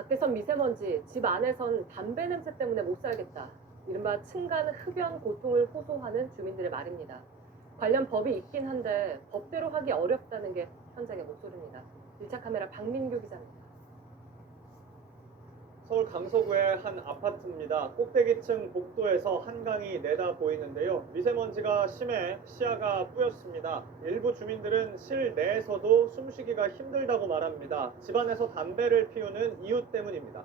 밖에선 미세먼지, 집 안에선 담배 냄새 때문에 못 살겠다. 이른바 층간 흡연 고통을 호소하는 주민들의 말입니다. 관련 법이 있긴 한데 법대로 하기 어렵다는 게 현장의 목소리입니다. 1차 카메라 박민규 기자입니다. 서울 강서구의 한 아파트입니다. 꼭대기층 복도에서 한강이 내다 보이는데요. 미세먼지가 심해 시야가 뿌옇습니다. 일부 주민들은 실내에서도 숨쉬기가 힘들다고 말합니다. 집안에서 담배를 피우는 이유 때문입니다.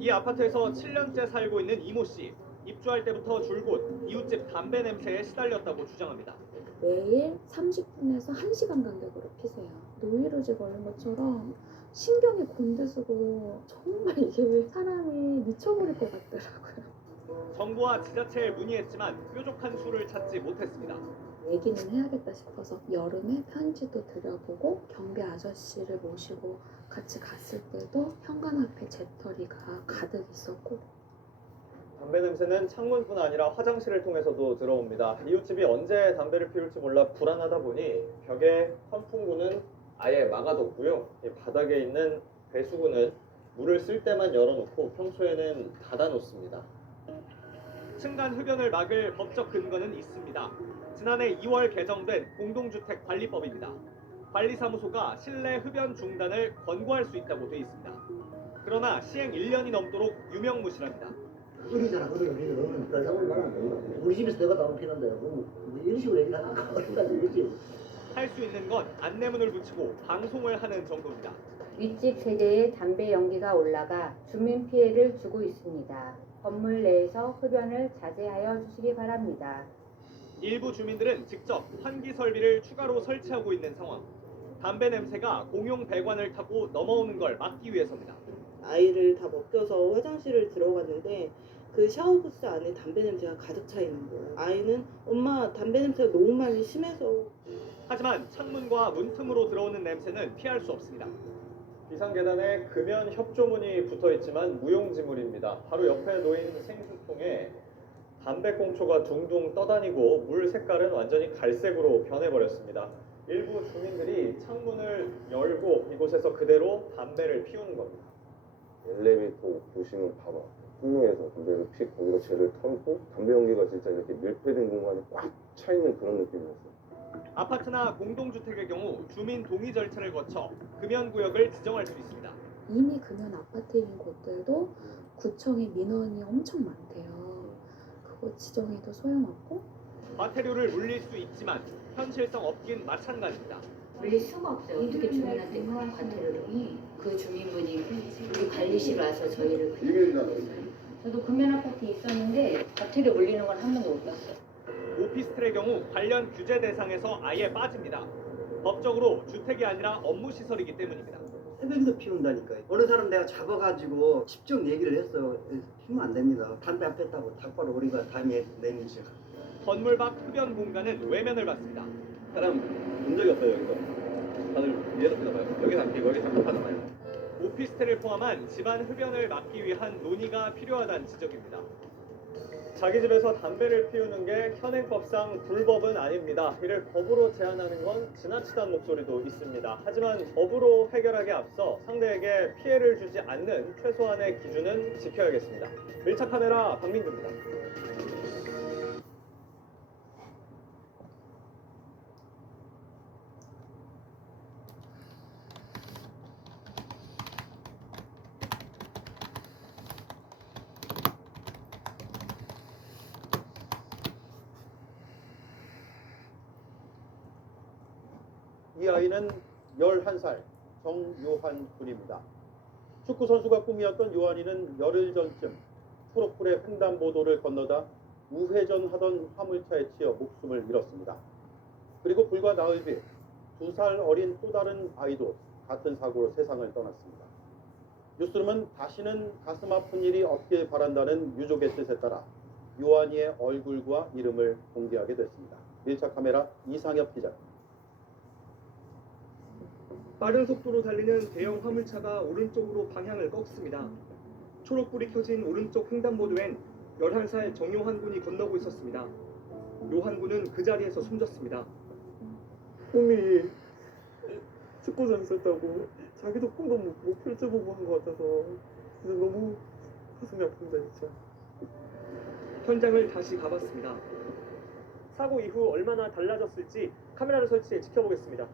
이 아파트에서 7년째 살고 있는 이모 씨. 입주할 때부터 줄곧 이웃집 담배 냄새에 시달렸다고 주장합니다. 매일 30분에서 1시간 간격으로 피세요. 노이로제 걸린 것처럼 신경이 곤두서고 정말 이게 사람이 미쳐버릴 것 같더라고요. 정부와 지자체에 문의했지만 뾰족한 수를 찾지 못했습니다. 얘기는 해야겠다 싶어서 여름에 편지도 드려보고 경비 아저씨를 모시고 같이 갔을 때도 현관 앞에 재떨이가 가득 있었고, 담배 냄새는 창문뿐 아니라 화장실을 통해서도 들어옵니다. 이웃집이 언제 담배를 피울지 몰라 불안하다 보니 벽에 선풍구는 아예 막아뒀고요. 바닥에 있는 배수구는 물을 쓸 때만 열어놓고 평소에는 닫아놓습니다. 층간 흡연을 막을 법적 근거는 있습니다. 지난해 2월 개정된 공동주택관리법입니다. 관리사무소가 실내 흡연 중단을 권고할 수 있다고 돼 있습니다. 그러나 시행 1년이 넘도록 유명무실합니다. 어리잖아, 어리는. 그래서 우리 집에서 내가 담배 피는데, 뭐 이런 식으로 얘기를 하니까 어리까지. 할 수 있는 건 안내문을 붙이고 방송을 하는 정도입니다. 윗집 세대의 담배 연기가 올라가 주민 피해를 주고 있습니다. 건물 내에서 흡연을 자제하여 주시기 바랍니다. 일부 주민들은 직접 환기 설비를 추가로 설치하고 있는 상황. 담배 냄새가 공용 배관을 타고 넘어오는 걸 막기 위해서입니다. 아이를 다 먹여서 화장실을 들어갔는데 그 샤워부스 안에 담배 냄새가 가득 차 있는 거예요. 아이는 엄마 담배 냄새가 너무 많이 심해서. 하지만 창문과 문틈으로 들어오는 냄새는 피할 수 없습니다. 비상계단에 금연 협조문이 붙어 있지만 무용지물입니다. 바로 옆에 놓인 생수통에 담배꽁초가 둥둥 떠다니고 물 색깔은 완전히 갈색으로 변해버렸습니다. 일부 주민들이 창문을 열고 이곳에서 그대로 담배를 피우는 겁니다. 엘리베이터 보시면 바로 통로에서 담배를 거기다 쟤를 털고 담배 연기가 진짜 이렇게 밀폐된 공간이 꽉 차 있는 그런 느낌이었어요. 아파트나 공동주택의 경우 주민 동의 절차를 거쳐 금연구역을 지정할 수 있습니다. 이미 금연 아파트인 곳들도 구청에 민원이 엄청 많대요. 그거 지정해도 소용없고, 과태료를 물릴 수 있지만 현실성 없긴 마찬가지입니다. 물릴 수가 없어요. 어떻게 주민한테 과태료를. 그 주민분이 우리 관리실 와서 저희를 저도 금연 아파트에 있었는데 과태료 물리는 건 한 번도 못 봤어요. 오피스텔의 경우 관련 규제 대상에서 아예 빠집니다. 법적으로 주택이 아니라 업무시설이기 때문입니다. 새벽에도 피운다니까요. 어느 사람 내가 잡아가지고 직접 얘기를 했어. 피우면 안 됩니다. 담배 안 폈다고 닭바로 우리가 담에 내미죠. 건물 밖 흡연 공간은 외면을 받습니다. 사람 본 적이 없어요, 여기서. 다들 위에서 피나봐요. 여기서 안 피고 여기서 하잖아요. 오피스텔을 포함한 집안 흡연을 막기 위한 논의가 필요하다는 지적입니다. 자기 집에서 담배를 피우는 게 현행법상 불법은 아닙니다. 이를 법으로 제한하는 건 지나치다는 목소리도 있습니다. 하지만 법으로 해결하기에 앞서 상대에게 피해를 주지 않는 최소한의 기준은 지켜야겠습니다. 1차 카메라 박민규입니다. 이 아이는 11살 정요한 군입니다. 축구 선수가 꿈이었던 요한이는 열흘 전쯤 초록불의 횡단보도를 건너다 우회전하던 화물차에 치여 목숨을 잃었습니다. 그리고 불과 나흘 뒤 2살 어린 또 다른 아이도 같은 사고로 세상을 떠났습니다. 뉴스룸은 다시는 가슴 아픈 일이 없길 바란다는 유족의 뜻에 따라 요한이의 얼굴과 이름을 공개하게 됐습니다. 1차 카메라 이상엽 기자. 빠른 속도로 달리는 대형 화물차가 오른쪽으로 방향을 꺾습니다. 초록불이 켜진 오른쪽 횡단보도엔 11살 정요한 군이 건너고 있었습니다. 요한 군은 그 자리에서 숨졌습니다. 꿈이 축구 선수였다고 자기도 꿈도 못 펼쳐보고 하는 것 같아서 진짜 너무 가슴이 아픕니다 진짜. 현장을 다시 가봤습니다. 사고 이후 얼마나 달라졌을지 카메라를 설치해 지켜보겠습니다.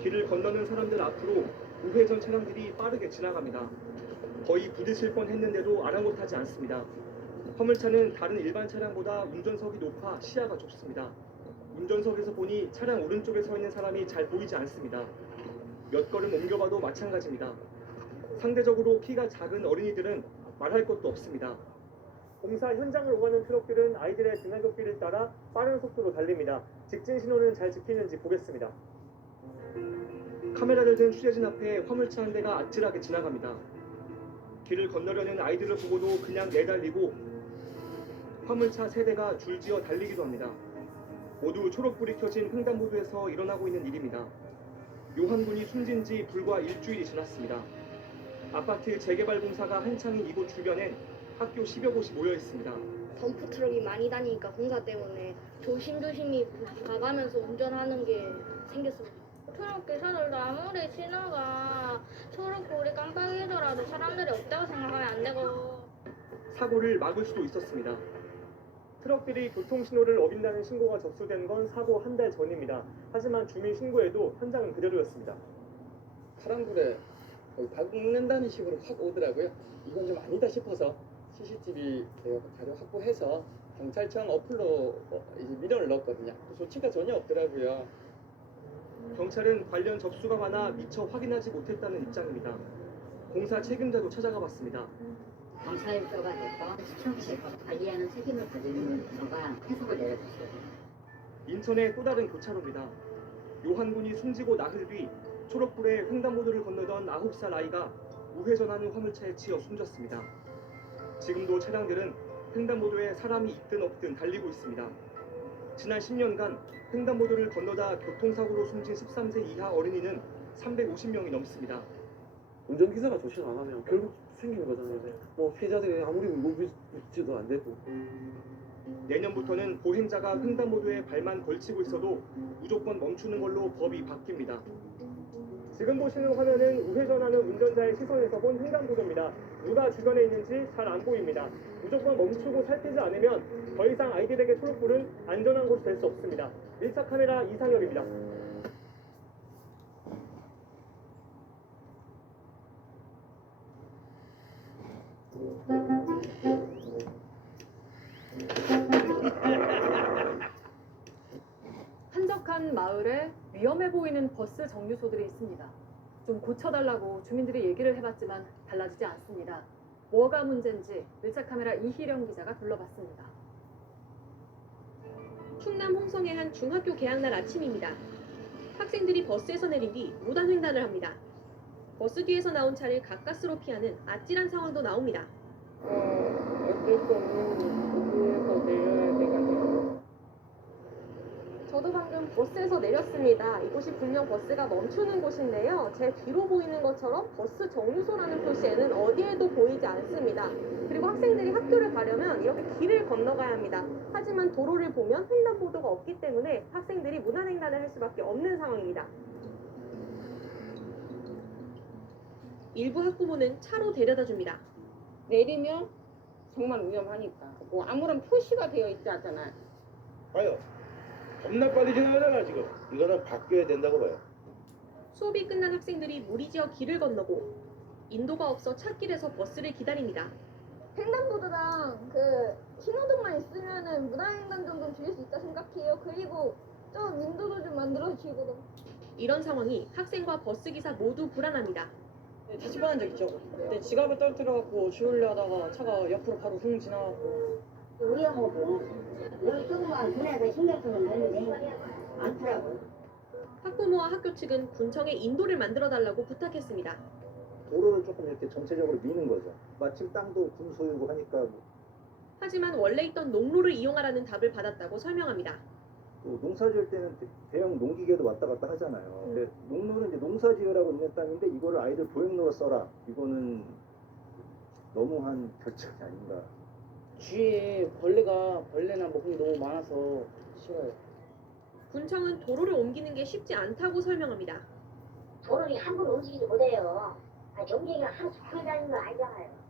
길을 건너는 사람들 앞으로 우회전 차량들이 빠르게 지나갑니다. 거의 부딪힐 뻔했는데도 아랑곳하지 않습니다. 화물차는 다른 일반 차량보다 운전석이 높아 시야가 좁습니다. 운전석에서 보니 차량 오른쪽에 서 있는 사람이 잘 보이지 않습니다. 몇 걸음 옮겨봐도 마찬가지입니다. 상대적으로 키가 작은 어린이들은 말할 것도 없습니다. 공사 현장을 오가는 트럭들은 아이들의 등하굣길을 따라 빠른 속도로 달립니다. 직진 신호는 잘 지키는지 보겠습니다. 카메라를 든 취재진 앞에 화물차 한 대가 아찔하게 지나갑니다. 길을 건너려는 아이들을 보고도 그냥 내달리고 화물차 3대가 줄지어 달리기도 합니다. 모두 초록불이 켜진 횡단보도에서 일어나고 있는 일입니다. 요한군이 숨진 지 불과 일주일이 지났습니다. 아파트 재개발 공사가 한창인 이곳 주변엔 학교 10여 곳이 모여 있습니다. 덤프 트럭이 많이 다니니까 공사 때문에 조심조심히 봐가면서 운전하는 게 생겼습니다. 트럭 기사들도 아무리 신호가 초록불이 깜빡이더라도 사람들이 없다고 생각하면 안 되고. 사고를 막을 수도 있었습니다. 트럭들이 교통신호를 어긴다는 신고가 접수된 건 사고 한 달 전입니다. 하지만 주민 신고에도 현장은 그대로였습니다. 파란불에 박는다는 식으로 확 오더라고요. 이건 좀 아니다 싶어서 CCTV 자료 확보해서 경찰청 어플로 이제 민원을 넣었거든요. 조치가 전혀 없더라고요. 경찰은 관련 접수가 많아 미처 확인하지 못했다는 입장입니다. 공사 책임자도 찾아가 봤습니다. 검사일조가 됐던 시청시에서 관리하는 책임을 가지는 거가 해석을 내려줬어요. 인천의 또 다른 교차로입니다. 요한군이 숨지고 나흘 뒤 초록불에 횡단보도를 건너던 9살 아이가 우회전하는 화물차에 치여 숨졌습니다. 지금도 차량들은 횡단보도에 사람이 있든 없든 달리고 있습니다. 지난 10년간 횡단보도를 건너다 교통사고로 숨진 13세 이하 어린이는 350명이 넘습니다. 운전기사가 조심 안 하면 결국 생기는 거잖아요. 뭐 피해자들이 아무리 무비지도 안 되고. 내년부터는 보행자가 횡단보도에 발만 걸치고 있어도 무조건 멈추는 걸로 법이 바뀝니다. 지금 보시는 화면은 우회전하는 운전자의 시선에서 본 횡단보도입니다. 누가 주변에 있는지 잘 안 보입니다. 무조건 멈추고 살피지 않으면 더 이상 아이들에게 초록불은 안전한 곳이 될 수 없습니다. 1차 카메라 이상혁입니다. 한적한 마을에 위험해 보이는 버스 정류소들이 있습니다. 좀 고쳐달라고 주민들이 얘기를 해봤지만 달라지지 않습니다. 뭐가 문제인지 1차 카메라 이희령 기자가 둘러봤습니다. 충남 홍성의 한 중학교 개학날 아침입니다. 학생들이 버스에서 내린 뒤 무단횡단을 합니다. 버스 뒤에서 나온 차를 가까스로 피하는 아찔한 상황도 나옵니다. 어쩔 수 없는 도시에서 내려야 돼가지고. 저도 방금 버스에서 내렸습니다. 이곳이 분명 버스가 멈추는 곳인데요. 제 뒤로 보이는 것처럼 버스 정류소라는 표시에는 어디에도 보이지 않습니다. 그리고 학생들이 학교를 가려면 이렇게 길을 건너가야 합니다. 하지만 도로를 보면 횡단보도가 없기 때문에 학생들이 무단횡단을 할 수밖에 없는 상황입니다. 일부 학부모는 차로 데려다 줍니다. 내리면 정말 위험하니까. 뭐 아무런 표시가 되어 있지 않잖아요. 봐요. 겁나 빨리 지나가잖아 지금. 이거는 바뀌어야 된다고 봐요. 수업이 끝난 학생들이 무리지어 길을 건너고 인도가 없어 찻길에서 버스를 기다립니다. 횡단보도랑 그 신호등만 있으면은 무단횡단 정도는 줄일 수 있다 생각해요. 그리고 좀 인도도 좀 만들어주고. 이런 상황이 학생과 버스기사 모두 불안합니다. 다칠 뻔한 적 있죠. 근데 지갑을 떨어뜨려갖고 주우려 하다가 차가 옆으로 바로 훅 지나가고. 위험하고 여기 조금만 그래도 신경 쓰면 되는데 않더라고요. 학부모와 학교 측은 군청에 인도를 만들어 달라고 부탁했습니다. 도로를 조금 이렇게 전체적으로 미는 거죠. 마침 땅도 군 소유고 하니까. 하지만 원래 있던 농로를 이용하라는 답을 받았다고 설명합니다. 또 농사 지을 때는 대형 농기계도 왔다 갔다 하잖아요. 근데 농로는 이제 농사 지으라고 있는 땅인데 이거를 아이들 보행로로 써라. 이거는 너무한 결정이 아닌가. 주위에 벌레나 먹음이 너무 많아서 싫어요. 군청은 도로를 옮기는 게 쉽지 않다고 설명합니다. 도로를 함부로 움직이지 못해요. 경쟁이가 하루 종일 다니는 거 아니잖아요.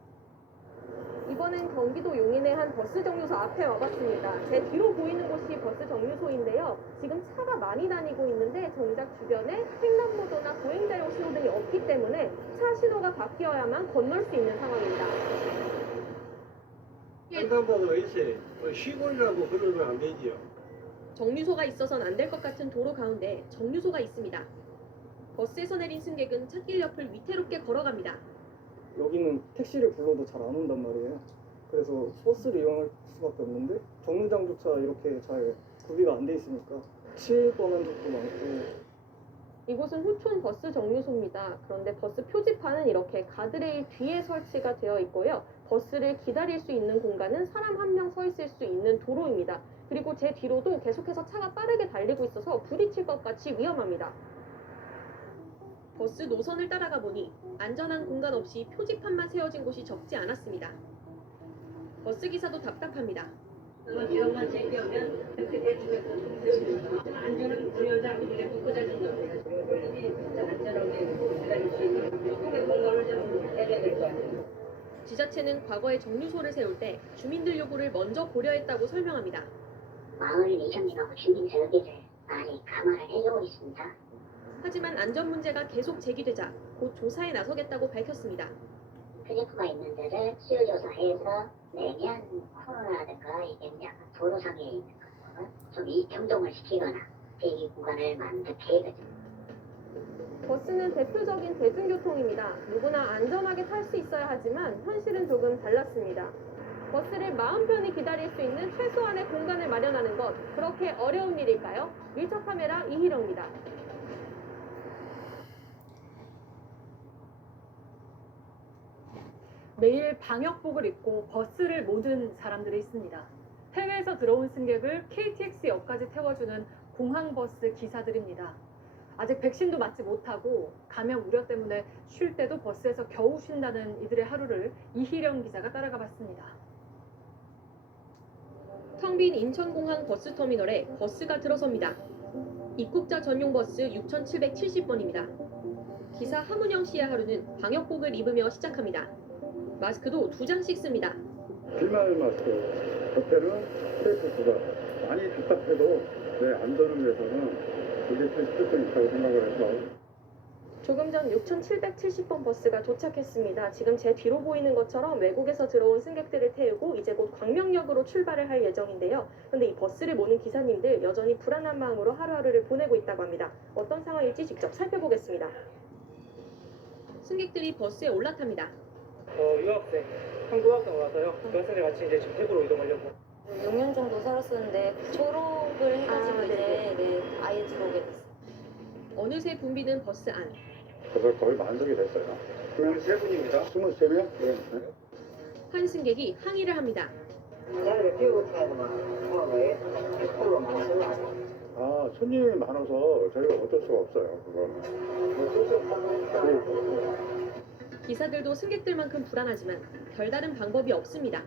이번엔 경기도 용인의 한 버스 정류소 앞에 와봤습니다. 제 뒤로 보이는 곳이 버스 정류소인데요. 지금 차가 많이 다니고 있는데 정작 주변에 횡단보도나 보행자용 신호등이 없기 때문에 차 신호가 바뀌어야만 건널 수 있는 상황입니다. 횡단보도가 있어요. 시골이라고 그러면 안 되지요. 정류소가 있어선 안 될 것 같은 도로 가운데 정류소가 있습니다. 버스에서 내린 승객은 찻길 옆을 위태롭게 걸어갑니다. 여기는 택시를 불러도 잘 안 온단 말이에요. 그래서 버스를 이용할 수밖에 없는데 정류장조차 이렇게 잘 구비가 안 돼 있으니까 칠 뻔한 적도 많고. 이곳은 후촌 버스 정류소입니다. 그런데 버스 표지판은 이렇게 가드레일 뒤에 설치가 되어 있고요. 버스를 기다릴 수 있는 공간은 사람 한 명 서 있을 수 있는 도로입니다. 그리고 제 뒤로도 계속해서 차가 빠르게 달리고 있어서 부딪힐 것 같이 위험합니다. 버스 노선을 따라가 보니 안전한 공간 없이 표지판만 세워진 곳이 적지 않았습니다. 버스 기사도 답답합니다. 이런만 챙겨오면 안전은 운전자분들의 국가적인 안전하게 기다릴 수 있는 그런 공간을 좀 해줘야 될 것 같아요. 지자체는 과거에 정류소를 세울 때 주민들 요구를 먼저 고려했다고 설명합니다. 마을 이전님하고 주민들에게 많이 감안을 해주고 있습니다. 하지만 안전 문제가 계속 제기되자 곧 조사에 나서겠다고 밝혔습니다. 크리프가 있는 데를 수요조사해서 내면 코로나라든가 이게 약간 도로상에 있는 것들은 좀 이평동을 시키거나 대기 구간을 만들게 해야죠. 버스는 대표적인 대중교통입니다. 누구나 안전하게 탈 수 있어야 하지만 현실은 조금 달랐습니다. 버스를 마음 편히 기다릴 수 있는 최소한의 공간을 마련하는 것, 그렇게 어려운 일일까요? 밀착 카메라 이희령입니다. 매일 방역복을 입고 버스를 모든 사람들이 있습니다. 해외에서 들어온 승객을 KTX역까지 태워주는 공항버스 기사들입니다. 아직 백신도 맞지 못하고 감염 우려 때문에 쉴 때도 버스에서 겨우 쉰다는 이들의 하루를 이희령 기자가 따라가 봤습니다. 텅 빈 인천공항 버스터미널에 버스가 들어섭니다. 입국자 전용 버스 6770번입니다. 기사 하문영 씨의 하루는 방역복을 입으며 시작합니다. 마스크도 2장씩 씁니다. 비말 마스크, 겉에는 테이프가 많이 답답해도 내 안전을 위해서는 그게 필수 있다고 생각을 해서. 조금 전 6770번 버스가 도착했습니다. 지금 제 뒤로 보이는 것처럼 외국에서 들어온 승객들을 태우고 이제 곧 광명역으로 출발을 할 예정인데요. 그런데 이 버스를 모는 기사님들 여전히 불안한 마음으로 하루하루를 보내고 있다고 합니다. 어떤 상황일지 직접 살펴보겠습니다. 승객들이 버스에 올라탑니다. 유학생, 한국 학생 와서요. 그 학생들 같이 이제 주택으로 이동하려고. 6년 정도 살았었는데 졸업을 해가지고 이제 아예 들어오게 됐어요. 어느새 붐비는 버스 안. 그래서 거의 만족이 됐어요. 23분입니다. 23명? 네. 한 승객이 항의를 합니다. 아, 손님이 많아서 저희가 어쩔 수가 없어요. 기사들도 승객들만큼 불안하지만 별다른 방법이 없습니다.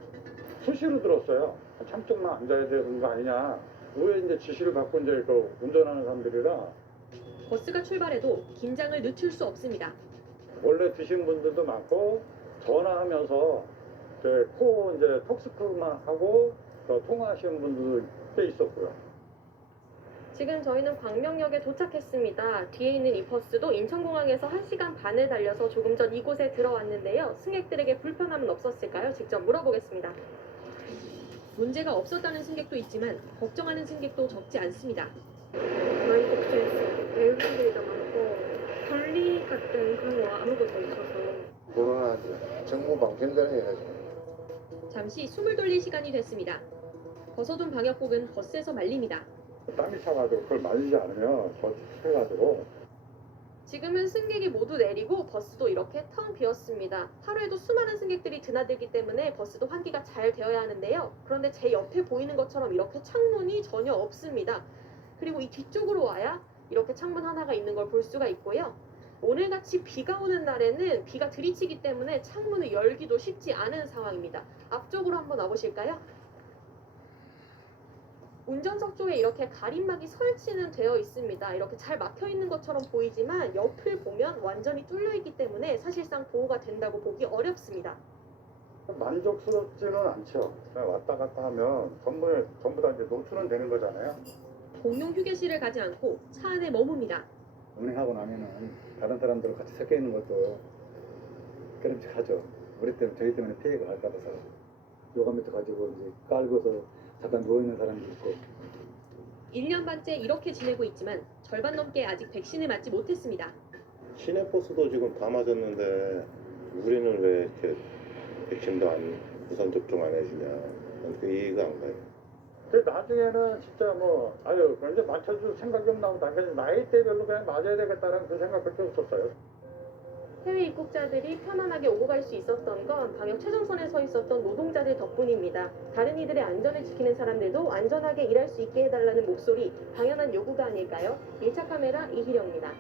수시로 들었어요. 창쪽만 앉아야 되는 거 아니냐. 왜 이제 지시를 받고 이제 그 운전하는 사람들이라. 버스가 출발해도 긴장을 늦출 수 없습니다. 원래 드신 분들도 많고 전화하면서 코 이제 톡스크만 하고 통화하시는 분들도 꽤 있었고요. 지금 저희는 광명역에 도착했습니다. 뒤에 있는 이 버스도 인천공항에서 1시간 반을 달려서 조금 전 이곳에 들어왔는데요. 승객들에게 불편함은 없었을까요? 직접 물어보겠습니다. 문제가 없었다는 승객도 있지만 걱정하는 승객도 적지 않습니다. 많이 걱정했어요. 외국인들도 많고 관리 같은 그런 거 아무것도 없어서. 코로나 정부 방편들이라서. 잠시 숨을 돌릴 시간이 됐습니다. 벗어둔 방역복은 버스에서 말립니다. 땀이 차가지고 그걸 말리지 않으면 더 습해가지고. 지금은 승객이 모두 내리고 버스도 이렇게 텅 비었습니다. 하루에도 수많은 승객들이 드나들기 때문에 버스도 환기가 잘 되어야 하는데요. 그런데 제 옆에 보이는 것처럼 이렇게 창문이 전혀 없습니다. 그리고 이 뒤쪽으로 와야 이렇게 창문 하나가 있는 걸 볼 수가 있고요. 오늘같이 비가 오는 날에는 비가 들이치기 때문에 창문을 열기도 쉽지 않은 상황입니다. 앞쪽으로 한번 와보실까요? 운전석 쪽에 이렇게 가림막이 설치는 되어 있습니다. 이렇게 잘 막혀 있는 것처럼 보이지만 옆을 보면 완전히 뚫려 있기 때문에 사실상 보호가 된다고 보기 어렵습니다. 만족스럽지는 않죠. 그냥 왔다 갔다 하면 전부 다 이제 노출은 되는 거잖아요. 공용 휴게실을 가지 않고 차 안에 머뭅니다. 운행하고 나면은 다른 사람들과 같이 섞여 있는 것도 끔찍하죠. 저희 때문에 피해가 갈까 봐서 요가 매트 가지고 이제 깔고서 잠깐 누워 있는 사람도 있고. 1년 반째 이렇게 지내고 있지만 절반 넘게 아직 백신을 맞지 못했습니다. 시내버스도 지금 다 맞았는데 우리는 왜 이렇게 백신도 우선 접종 안 해주냐. 난 그 이해가 안 가요. 근데 나중에는 진짜 그런데 맞춰줄 생각이 없나고 당연히 나이대별로 그냥 맞아야 되겠다는 그 생각밖에 없었어요. 해외 입국자들이 편안하게 오고 갈 수 있었던 건 방역 최전선에 서 있었던 노동자들 덕분입니다. 다른 이들의 안전을 지키는 사람들도 안전하게 일할 수 있게 해달라는 목소리, 당연한 요구가 아닐까요? 1차 카메라 이희령입니다.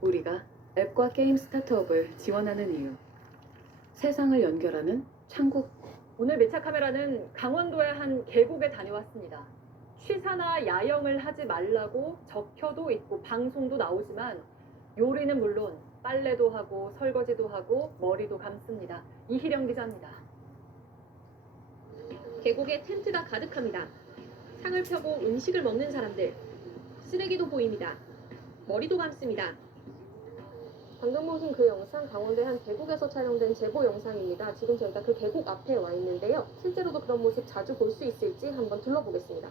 우리가 앱과 게임 스타트업을 지원하는 이유. 세상을 연결하는 창국. 오늘 매차 카메라는 강원도의 한 계곡에 다녀왔습니다. 취사나 야영을 하지 말라고 적혀도 있고 방송도 나오지만 요리는 물론 빨래도 하고 설거지도 하고 머리도 감습니다. 이희령 기자입니다. 계곡에 텐트가 가득합니다. 상을 펴고 음식을 먹는 사람들. 쓰레기도 보입니다. 머리도 감습니다. 방금 보신 그 영상 강원도의 한 계곡에서 촬영된 제보 영상입니다. 지금 저희가 그 계곡 앞에 와 있는데요. 실제로도 그런 모습 자주 볼 수 있을지 한번 둘러보겠습니다.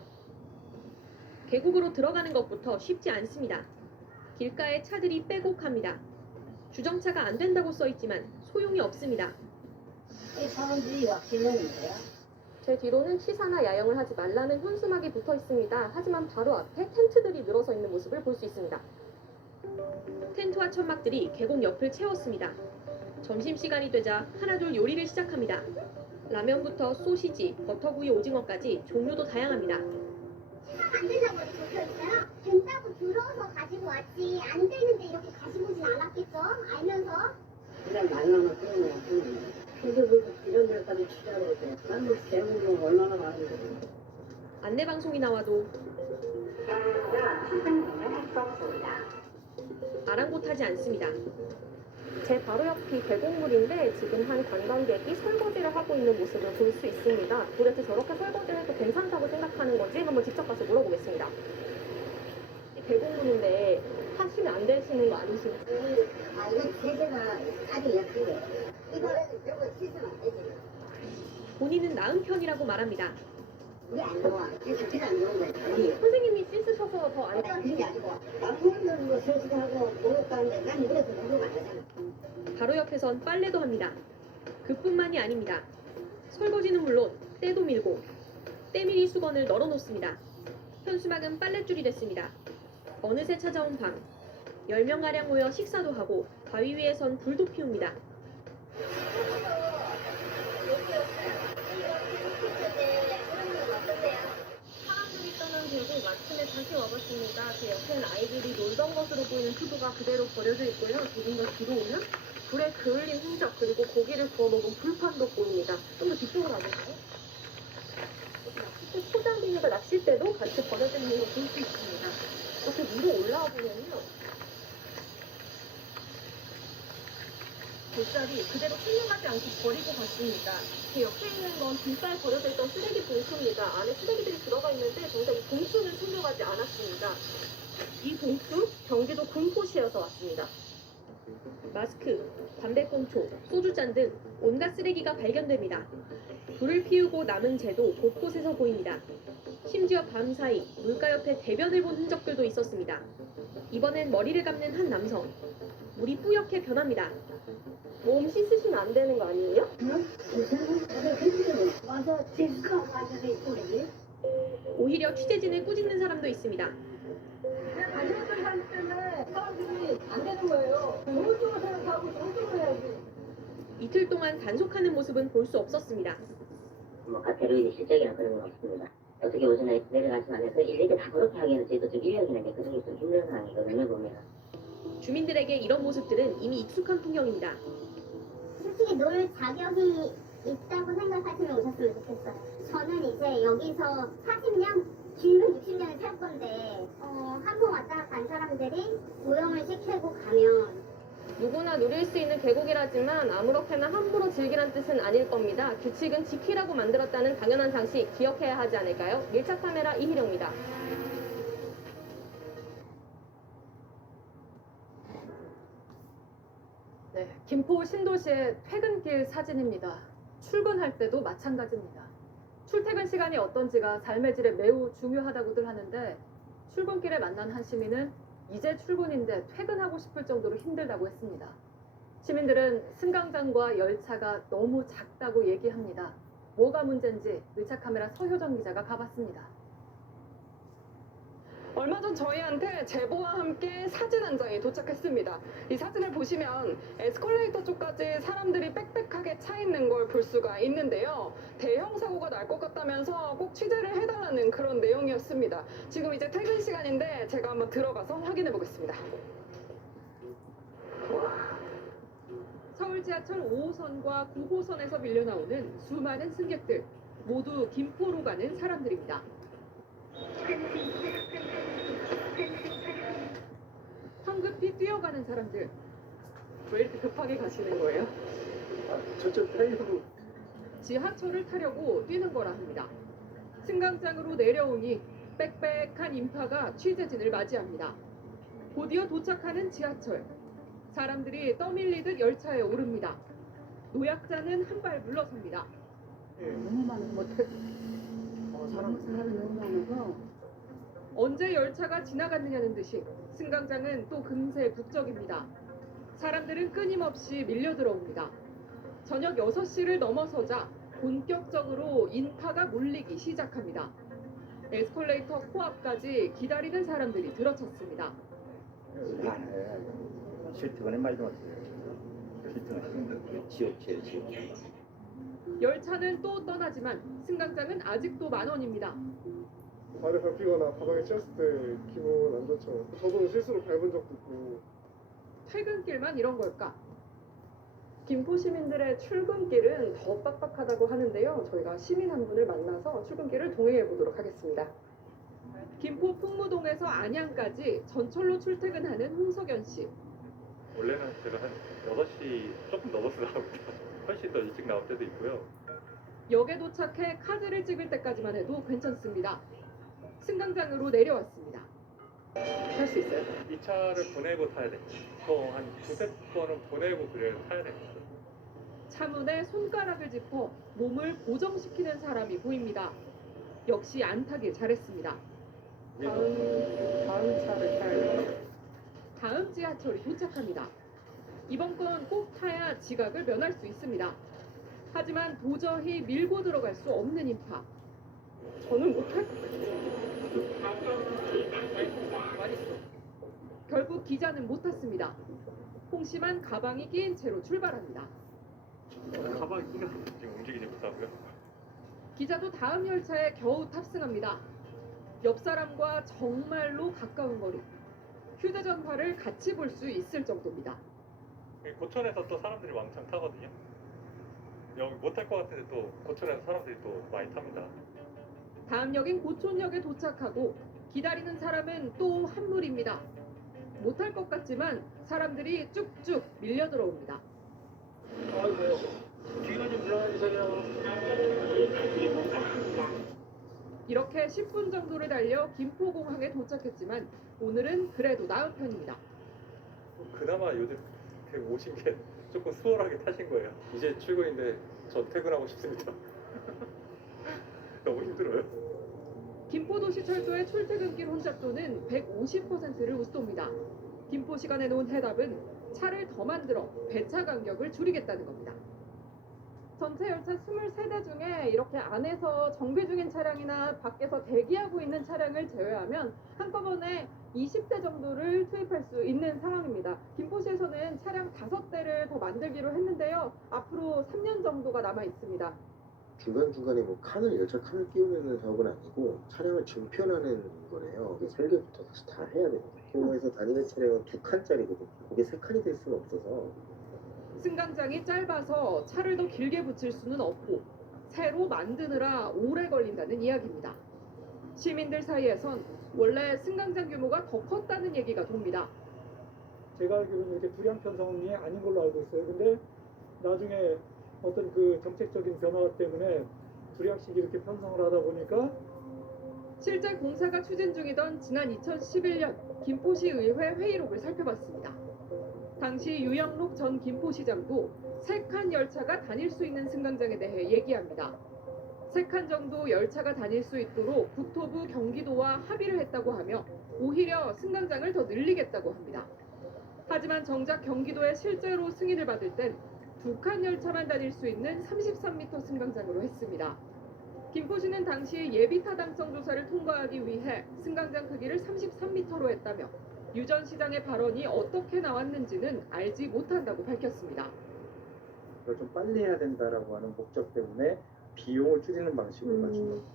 계곡으로 들어가는 것부터 쉽지 않습니다. 길가에 차들이 빼곡합니다. 주정차가 안 된다고 써 있지만 소용이 없습니다. 사람들이 왔기는 거야. 제 뒤로는 취사나 야영을 하지 말라는 현수막이 붙어 있습니다. 하지만 바로 앞에 텐트들이 늘어서 있는 모습을 볼 수 있습니다. 텐트와 천막들이 계곡 옆을 채웠습니다. 점심시간이 되자 하나둘 요리를 시작합니다. 라면부터 소시지, 버터구이, 오징어까지 종류도 다양합니다. 안 된다고 적혀 있어요. 된다고 들어서 가지고 왔지 안 되는데 이렇게 가지고 오진 않았겠죠? 알면서? 그냥 말로만 끊는 거야. 근데 이런 데까지 취재하고 있대. 나는 계곡은 얼마나 많은데. 안내방송이 나와도 아랑곳하지 않습니다. 제 바로 옆이 계곡물인데 지금 한 관광객이 설거지를 하고 있는 모습을 볼 수 있습니다. 도대체 저렇게 설거지를 해도 괜찮다고 생각하는 건지 한번 직접 가서 물어보겠습니다. 이 계곡물인데 하시면 안 되시는 거 아니신가요? 이건 세제가 아주 약해요. 이거는 이거 씻으면 안 되지. 본인은 나은 편이라고 말합니다. 우리 안 좋아. 이거 자체가 안 좋은 거야. 선생님이 씻으셔서 더 안 그런 게 아니고 남편은 뭐 세수하고 목욕 가는데 난 이래서 목욕 안 하잖아. 바로 옆에선 빨래도 합니다. 그뿐만이 아닙니다. 설거지는 물론 때도 밀고 때밀이 수건을 널어놓습니다. 현수막은 빨랫줄이 됐습니다. 어느새 찾아온 밤 10명가량 모여 식사도 하고 바위 위에선 불도 피웁니다. 사람들이 떠난 계곡 아침에 다시 와봤습니다. 제 옆에는 아이들이 놀던 것으로 보이는 튜브가 그대로 버려져 있고요. 조금 더 뒤로 오면 불에 그을린 흔적 그리고 고기를 구워 먹은 불판도 보입니다. 좀 더 뒤쪽으로 가볼까요? 포장 비닐과 낚싯대도 같이 버려져 있는 걸 볼 수 있습니다. 이렇게 위로 올라와 보면요. 돗자리 그대로 생각하지 않고 버리고 갔습니다. 제 옆에 있는 건 빈발 버려져 있던 쓰레기 봉투입니다. 안에 쓰레기들이 들어가 있는데 정작 이 봉투는 챙겨가지 않았습니다. 이 봉투 경기도 군포시에서 왔습니다. 마스크, 담배꽁초, 소주잔 등 온갖 쓰레기가 발견됩니다. 불을 피우고 남은 재도 곳곳에서 보입니다. 심지어 밤사이 물가 옆에 대변을 본 흔적들도 있었습니다. 이번엔 머리를 감는 한 남성. 물이 뿌옇게 변합니다. 몸 씻으시면 안 되는 거 아니에요? 오히려 취재진을 꾸짖는 사람도 있습니다. 안전을 할 때는 사람들이 안 되는 거예요. 오른쪽으로 생각하고 오른쪽으로 해야지. 이틀 동안 단속하는 모습은 볼 수 없었습니다. 뭐 가태료의 실적이나 그런 건 없습니다. 어떻게 오전에 내려가시면 그 일일이 다 그렇게 하기에는 저희도 좀 인력이나 그런 게 좀 힘든 상황이거든요 보면. 주민들에게 이런 모습들은 이미 익숙한 풍경입니다. 솔직히 놀 자격이 있다고 생각하시면 오셨으면 좋겠어요. 저는 이제 여기서 40년, 길면 60년을 살 건데 한 번 왔다 간 사람들이 오염을 시키고 가면 누구나 누릴 수 있는 계곡이라지만 아무렇게나 함부로 즐기란 뜻은 아닐 겁니다. 규칙은 지키라고 만들었다는 당연한 상식 기억해야 하지 않을까요? 밀착 카메라 이희령입니다. 네, 김포 신도시의 퇴근길 사진입니다. 출근할 때도 마찬가지입니다. 출퇴근 시간이 어떤지가 삶의 질에 매우 중요하다고들 하는데 출근길에 만난 한 시민은 이제 출근인데 퇴근하고 싶을 정도로 힘들다고 했습니다. 시민들은 승강장과 열차가 너무 작다고 얘기합니다. 뭐가 문제인지 밀착카메라 서효정 기자가 가봤습니다. 얼마 전 저희한테 제보와 함께 사진 한 장이 도착했습니다. 이 사진을 보시면 에스컬레이터 쪽까지 사람들이 빽빽하게 차 있는 걸 볼 수가 있는데요. 대형 사고가 날 것 같다면서 꼭 취재를 해달라는 그런 내용이었습니다. 지금 이제 퇴근 시간인데 제가 한번 들어가서 확인해 보겠습니다. 서울 지하철 5호선과 9호선에서 밀려나오는 수많은 승객들, 모두 김포로 가는 사람들입니다. 황급히 뛰어가는 사람들. 왜 이렇게 급하게 가시는 거예요? 저쪽 타이어로 지하철을 타려고 뛰는 거라 합니다. 승강장으로 내려오니 빽빽한 인파가 취재진을 맞이합니다. 곧이어 도착하는 지하철. 사람들이 떠밀리듯 열차에 오릅니다. 노약자는 한 발 물러섭니다. 너무 많은 것 같아. 사람이 너무 많아서. 언제 열차가 지나갔느냐는 듯이 승강장은 또 금세 북적입니다. 사람들은 끊임없이 밀려들어옵니다. 저녁 6시를 넘어서자 본격적으로 인파가 몰리기 시작합니다. 에스컬레이터 코앞까지 기다리는 사람들이 들어찼습니다. 실트간에 말도 못해요. 실트간 지옥체예요, 지옥. 열차는 또 떠나지만 승강장은 아직도 만원입니다. 발에 밟히거나 바닥에 찧었을 때 기분 안 좋죠. 저도 실수로 밟은 적도 있고. 퇴근길만 이런 걸까? 김포 시민들의 출근길은 더 빡빡하다고 하는데요. 저희가 시민 한 분을 만나서 출근길을 동행해 보도록 하겠습니다. 김포 풍무동에서 안양까지 전철로 출퇴근하는 홍석연 씨. 원래는 제가 한 6시 조금 넘어서 나옵니다. 훨씬 더 일찍 나올 때도 있고요. 역에 도착해 카드를 찍을 때까지만 해도 괜찮습니다. 승강장으로 내려왔습니다. 할 수 있어요? 이 차를 보내고 타야 돼. 보통 한 2-3번은 보내고 그래야 타야 돼. 차문에 손가락을 짚어 몸을 고정시키는 사람이 보입니다. 역시 안 타길 잘했습니다. 다음 차를 타야 돼요. 다음 지하철이 도착합니다. 이번 건 꼭 타야 지각을 면할 수 있습니다. 하지만 도저히 밀고 들어갈 수 없는 인파. 저는 못할 것 같아요. 결국 기자는 못 탔습니다. 홍씨만 가방이 끼인 채로 출발합니다. 가방이 끼가 지금 움직이지 못하고요. 기자도 다음 열차에 겨우 탑승합니다. 옆 사람과 정말로 가까운 거리. 휴대전화를 같이 볼 수 있을 정도입니다. 고촌에서 또 사람들이 왕창 타거든요. 여기 못 탈 것 같은데 또 고촌에서 사람들이 또 많이 탑니다. 다음 역인 고촌역에 도착하고 기다리는 사람은 또 한물입니다. 못할 것 같지만 사람들이 쭉쭉 밀려 들어옵니다. 뒤로 좀 물러나주세요. 이렇게 10분 정도를 달려 김포공항에 도착했지만 오늘은 그래도 나은 편입니다. 그나마 요즘 오신 게 조금 수월하게 타신 거예요. 이제 출근인데 전 퇴근하고 싶습니다. 너무 힘들어요. 김포도시철도의 출퇴근길 혼잡도는 150%를 웃돕니다. 김포시가 내놓은 해답은 차를 더 만들어 배차 간격을 줄이겠다는 겁니다. 전체 열차 23대 중에 이렇게 안에서 정비 중인 차량이나 밖에서 대기하고 있는 차량을 제외하면 한꺼번에 20대 정도를 투입할 수 있는 상황입니다. 김포시에서는 차량 5대를 더 만들기로 했는데요. 앞으로 3년 정도가 남아 있습니다. 중간중간에 뭐 열차 칸을 끼우는 작업은 아니고 차량을 증편하는 거래요. 설계부터 다시 다 해야 됩니다. 공항에서 다니는 차량은 2칸짜리거든요. 그게 3칸이 될 수는 없어서. 승강장이 짧아서 차를 더 길게 붙일 수는 없고 새로 만드느라 오래 걸린다는 이야기입니다. 시민들 사이에선 원래 승강장 규모가 더 컸다는 얘기가 돕니다. 제가 알기로는 이렇게 두량 편성이 아닌 걸로 알고 있어요. 근데 나중에 어떤 그 정책적인 변화 때문에 두량씩 이렇게 편성을 하다 보니까 실제 공사가 추진 중이던 지난 2011년 김포시 의회 회의록을 살펴봤습니다. 당시 유영록 전 김포시장도 3칸 열차가 다닐 수 있는 승강장에 대해 얘기합니다. 3칸 정도 열차가 다닐 수 있도록 국토부 경기도와 합의를 했다고 하며 오히려 승강장을 더 늘리겠다고 합니다. 하지만 정작 경기도에 실제로 승인을 받을 땐 2칸 열차만 다닐 수 있는 33m 승강장으로 했습니다. 김포시는 당시 예비 타당성 조사를 통과하기 위해 승강장 크기를 33m로 했다며 유 전 시장의 발언이 어떻게 나왔는지는 알지 못한다고 밝혔습니다. 이걸 좀 빨리 해야 된다라고 하는 목적 때문에 비용을 줄이는 방식으로 맞춘 겁니다.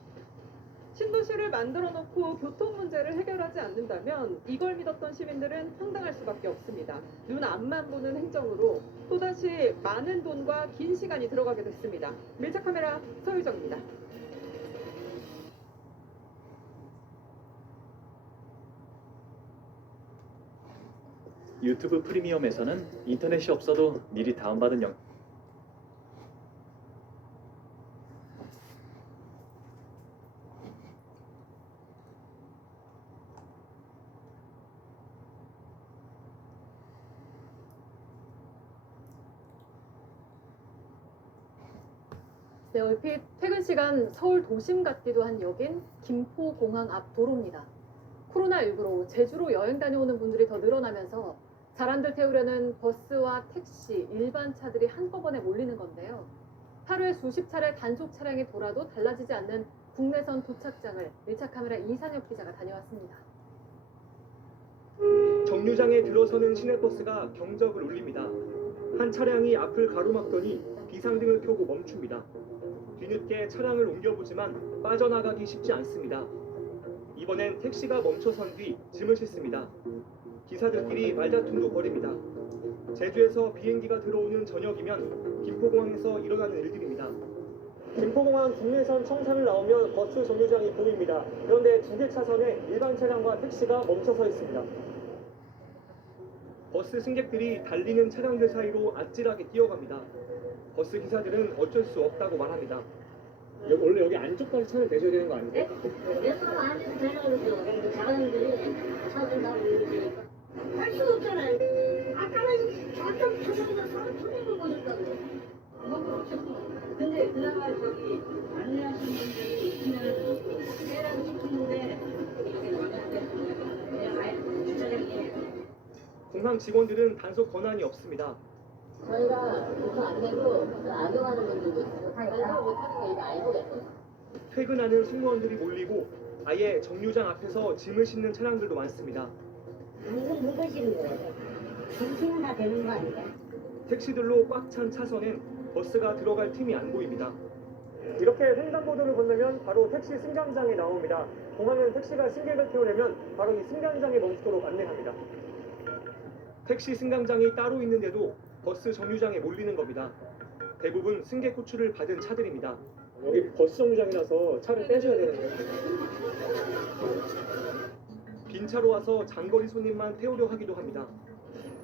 신도시를 만들어 놓고 교통 문제를 해결하지 않는다면 이걸 믿었던 시민들은 황당할 수밖에 없습니다. 눈 앞만 보는 행정으로 또다시 많은 돈과 긴 시간이 들어가게 됐습니다. 밀착 카메라 서유정입니다. 유튜브 프리미엄에서는 인터넷이 없어도 미리 다운받은 네, 얼핏 퇴근 시간 서울 도심 같기도 한 여긴 김포공항 앞 도로입니다. 코로나19로 제주로 여행 다녀오는 분들이 더 늘어나면서 사람들 태우려는 버스와 택시, 일반 차들이 한꺼번에 몰리는 건데요. 하루에 수십 차례 단속 차량이 돌아도 달라지지 않는 국내선 도착장을 밀착 카메라 이상엽 기자가 다녀왔습니다. 정류장에 들어서는 시내버스가 경적을 울립니다. 한 차량이 앞을 가로막더니 비상등을 켜고 멈춥니다. 뒤늦게 차량을 옮겨보지만 빠져나가기 쉽지 않습니다. 이번엔 택시가 멈춰선 뒤 짐을 싣습니다. 기사들끼리 말다툼도 벌입니다. 제주에서 비행기가 들어오는 저녁이면 김포공항에서 일어나는 일들입니다. 김포공항 국내선 청산을 나오면 버스 정류장이 보입니다. 그런데 두 개 차선에 일반 차량과 택시가 멈춰서 있습니다. 버스 승객들이 달리는 차량들 사이로 아찔하게 뛰어갑니다. 버스 기사들은 어쩔 수 없다고 말합니다. 원래 여기 안쪽까지 차를 대셔야 되는 거 아니에요? 몇 번 안에서 되는 거죠. 작은들이 차준다고 그러니까 할 수가 없잖아요. 아까는 저쪽 저쪽에서 사람 터지는 거니까요. 뭐 그렇죠. 근데 그나마 저기 안내하시는 분들이 있으면 해라고 싶은데 이렇게 와가지고 그냥 아예 주차장에 공항 직원들은 단속 권한이 없습니다. 저희가 우선 안 내고 악용하는 분들도 있고 단속을 못하는 거 이거 알고 계세요? 퇴근하는 승무원들이 몰리고 아예 정류장 앞에서 짐을 싣는 차량들도 많습니다. 누가 싫은 거예요? 정신은 다 되는 거 아니에요? 택시들로 꽉 찬 차선엔 버스가 들어갈 틈이 안 보입니다. 이렇게 횡단보도를 건너면 바로 택시 승강장이 나옵니다. 공항은 택시가 승객을 태우려면 바로 이 승강장에 멈추도록 안내합니다. 택시 승강장이 따로 있는데도 버스 정류장에 몰리는 겁니다. 대부분 승객 호출을 받은 차들입니다. 여기 버스 정류장이라서 차를 빼줘야 되는데. 빈 차로 와서 장거리 손님만 태우려 하기도 합니다.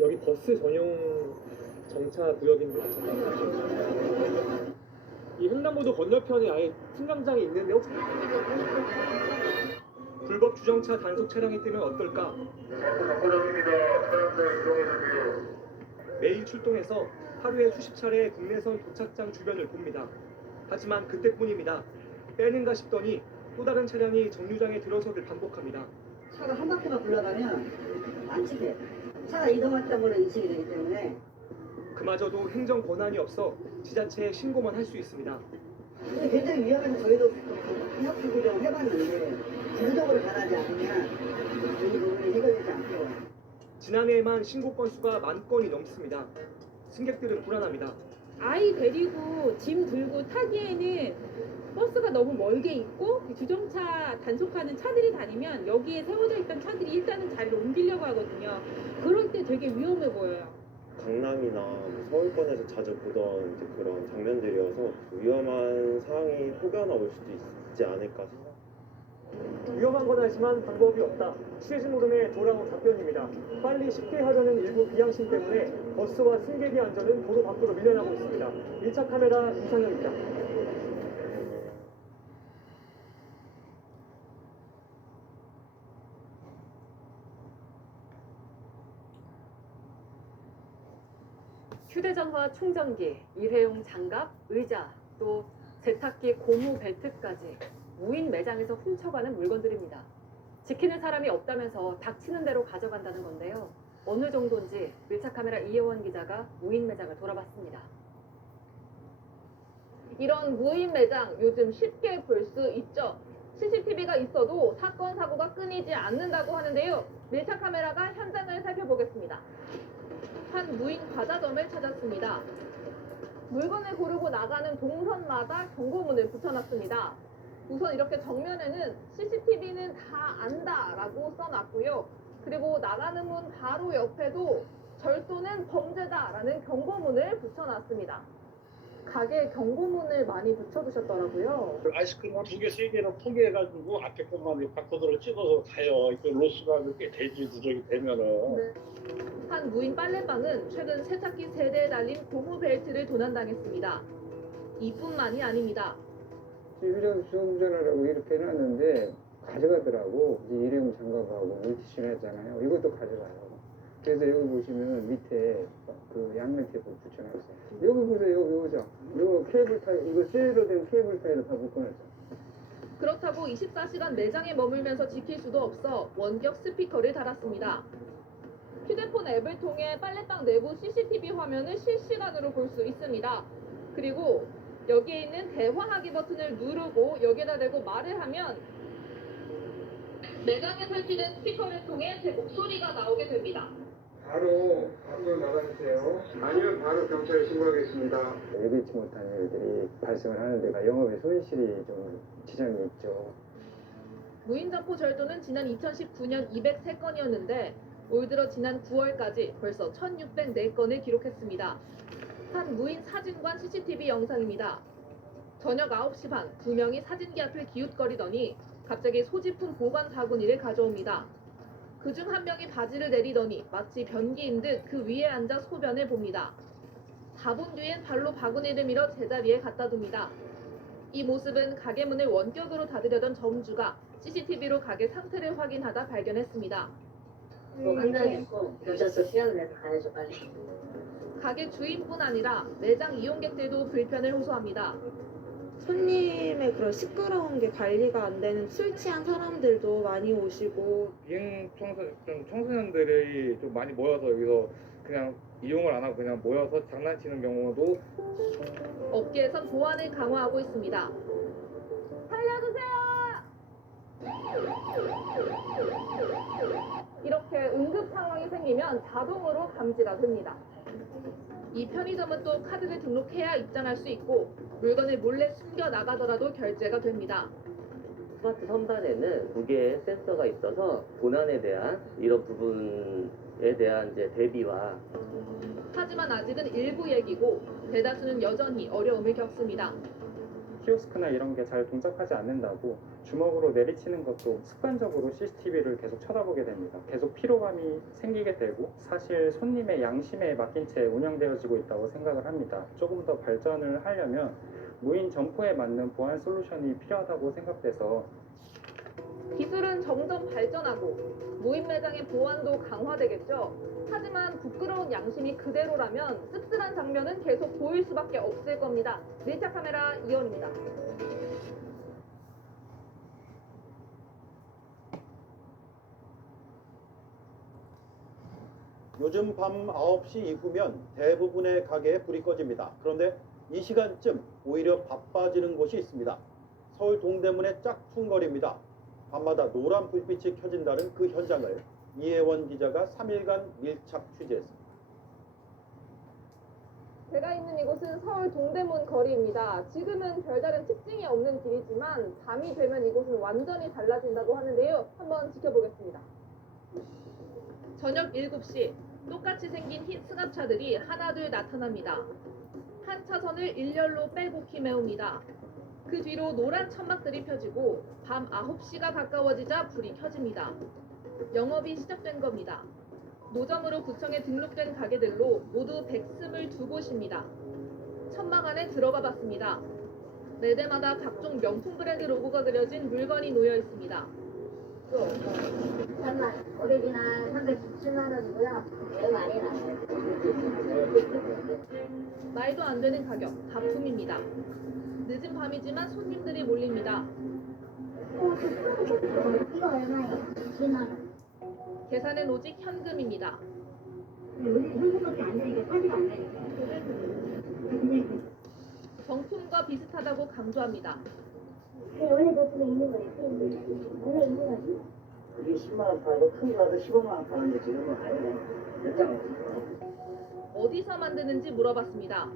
여기 버스 전용 정차 구역인데. 이 횡단보도 건너편에 아예 승강장이 있는데 혹시 불법 주정차 단속 차량이 뜨면 어떨까? 매일 출동해서 하루에 수십 차례 국내선 도착장 주변을 봅니다. 하지만 그때뿐입니다. 빼는가 싶더니 또 다른 차량이 정류장에 들어서길 반복합니다. 차가 한 바퀴만 굴러가면 안 찍혀요. 차가 이동했다는 걸로 인식이 되기 때문에 그마저도 행정 권한이 없어 지자체에 신고만 할 수 있습니다. 근데 굉장히 위험해서 저희도 인력수구 좀 해봤는데 지속적으로 변하지 않으면 이 부분이 해결되지 않고요. 지난해에만 신고 건수가 10,000건이 넘습니다. 승객들은 불안합니다. 아이 데리고 짐 들고 타기에는 버스가 너무 멀게 있고 주정차 단속하는 차들이 다니면 여기에 세워져 있던 차들이 일단은 자리를 옮기려고 하거든요. 그럴 때 되게 위험해 보여요. 강남이나 서울권에서 자주 보던 이제 그런 장면들이어서 위험한 상황이 혹여나 올 수도 있지 않을까 생각. 위험한 건 알지만 방법이 없다. 취재진 물음에 돌아온 답변입니다. 빨리 쉽게 하려는 일부 비양심 때문에 버스와 승객의 안전은 도로 밖으로 밀려나고 있습니다. 1차 카메라 이상형입니다. 휴대전화 충전기, 일회용 장갑, 의자, 또 세탁기 고무 벨트까지 무인 매장에서 훔쳐가는 물건들입니다. 지키는 사람이 없다면서 닥치는 대로 가져간다는 건데요. 어느 정도인지 밀착 카메라 이혜원 기자가 무인 매장을 돌아봤습니다. 이런 무인 매장 요즘 쉽게 볼 수 있죠. CCTV가 있어도 사건 사고가 끊이지 않는다고 하는데요. 밀착 카메라가 현장을 살펴보겠습니다. 한 무인 과자점을 찾았습니다. 물건을 고르고 나가는 동선마다 경고문을 붙여놨습니다. 우선 이렇게 정면에는 CCTV는 다 안다라고 써놨고요. 그리고 나가는 문 바로 옆에도 절도는 범죄다라는 경고문을 붙여놨습니다. 가게에 경고문을 많이 붙여두셨더라고요. 아이스크림 한 2개, 3개를 포기해가지고 앞에 것만 바코드로 찍어서 가요. 그 로스가 꽤 되지, 누적이 되면은. 네. 한 무인 빨래방은 최근 세탁기 세대에 달린 고무 벨트를 도난당했습니다. 이뿐만이 아닙니다. 일회용 수영전화라고 이렇게 해놨는데 가져가더라고. 이제 일회용 장갑하고 물티슈 했잖아요. 이것도 가져가요. 그래서 여기 보시면 밑에 그 양면 테이프 붙여놨어요. 여기 보세요, 여기죠. 이거 케이블 타이, 이거 쇠로 된 케이블 타이를 다 묶어놨죠. 그렇다고 24시간 매장에 머물면서 지킬 수도 없어 원격 스피커를 달았습니다. 휴대폰 앱을 통해 빨래방 내부 CCTV 화면을 실시간으로 볼 수 있습니다. 그리고 여기에 있는 대화하기 버튼을 누르고 여기에다 대고 말을 하면 매장에 설치된 스피커를 통해 제 목소리가 나오게 됩니다. 바로 밖으로 나가주세요. 아니면 바로 경찰에 신고하겠습니다. 예기치 못한 일들이 발생을 하는데 영업에 손실이 좀 지장이 있죠. 무인점포 절도는 지난 2019년 203건이었는데 올 들어 지난 9월까지 벌써 1,604건을 기록했습니다. 한 무인 사진관 CCTV 영상입니다. 저녁 9시 반 2명이 사진기 앞을 기웃거리더니 갑자기 소지품 보관 바구니를 가져옵니다. 그중 한 명이 바지를 내리더니 마치 변기인 듯 그 위에 앉아 소변을 봅니다. 4분 뒤엔 발로 바구니를 밀어 제자리에 갖다 둡니다. 이 모습은 가게 문을 원격으로 닫으려던 점주가 CCTV로 가게 상태를 확인하다 발견했습니다. 한장했고 경찰서 시간을 내서 가야죠 빨리. 가게 주인뿐 아니라 매장 이용객들도 불편을 호소합니다. 손님의 그런 시끄러운 게 관리가 안 되는 술 취한 사람들도 많이 오시고 비행 청소년들이 좀 많이 모여서 여기서 그냥 이용을 안 하고 그냥 모여서 장난치는 경우도 업계에선 보안을 강화하고 있습니다. 살려주세요! 이렇게 응급 상황이 생기면 자동으로 감지가 됩니다. 이 편의점은 또 카드를 등록해야 입장할 수 있고 물건을 몰래 숨겨 나가더라도 결제가 됩니다. 스마트 선반에는 2개의 센서가 있어서 고난에 대한 이런 부분에 대한 이제 대비와 하지만 아직은 일부 얘기고 대다수는 여전히 어려움을 겪습니다. 키오스크나 이런 게 잘 동작하지 않는다고 주먹으로 내리치는 것도 습관적으로 CCTV를 계속 쳐다보게 됩니다. 계속 피로감이 생기게 되고 사실 손님의 양심에 맡긴 채 운영되어지고 있다고 생각을 합니다. 조금 더 발전을 하려면 무인 점포에 맞는 보안 솔루션이 필요하다고 생각돼서 기술은 점점 발전하고 무인 매장의 보안도 강화되겠죠. 하지만 부끄러운 양심이 그대로라면 씁쓸한 장면은 계속 보일 수밖에 없을 겁니다. 밀착 카메라 이현입니다. 요즘 밤 9시 이후면 대부분의 가게에 불이 꺼집니다. 그런데 이 시간쯤 오히려 바빠지는 곳이 있습니다. 서울 동대문의 짝퉁거리입니다. 밤마다 노란 불빛이 켜진다는 그 현장을 이혜원 기자가 3일간 밀착 취재했습니다. 제가 있는 이곳은 서울 동대문 거리입니다. 지금은 별다른 특징이 없는 길이지만 밤이 되면 이곳은 완전히 달라진다고 하는데요. 한번 지켜보겠습니다. 저녁 7시 똑같이 생긴 흰 승합차들이 하나둘 나타납니다. 한 차선을 일렬로 빼곡히 메웁니다. 그 뒤로 노란 천막들이 펴지고 밤 9시가 가까워지자 불이 켜집니다. 영업이 시작된 겁니다. 노점으로 구청에 등록된 가게들로 모두 122곳입니다. 천막 안에 들어가 봤습니다. 네 대마다 각종 명품 브랜드 로고가 그려진 물건이 놓여 있습니다. 잠깐만, 오리지널 317만 원이고요. 이거 많이 나요. 말도 안 되는 가격, 가품입니다. 늦은 밤이지만 손님들이 몰립니다. 이거 얼마예요? 10만 원. 계산은 오직 현금입니다. 우리 현금밖에 안 되니까 사지가 안 되니까. 정품과 비슷하다고 강조합니다. 원래 노트북에 있는 거예요. 원래 있는 거지. 그게 10만 원 팔고 큰 거라도 15만 원 파는데 지금은 아니네. 몇장 어디서 만드는지 물어봤습니다.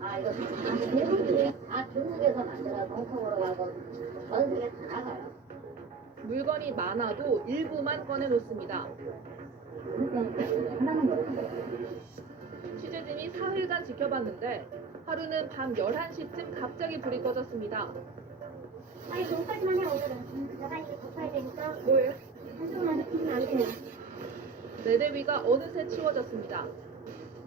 아 이거 중국이에요? 아 중국에서 만들어서 홍콩으로 가고 전 세계 다 나가요. 물건이 많아도 일부만 꺼내놓습니다. 취재진이 사흘간 지켜봤는데 하루는 밤 11시쯤 갑자기 불이 꺼졌습니다. 아니 여기까지만 해 오늘은. 내가 이게 덮어야 되니까. 뭐예요? 한쪽만 피면 안 돼요. 네 대위가 어느새 치워졌습니다.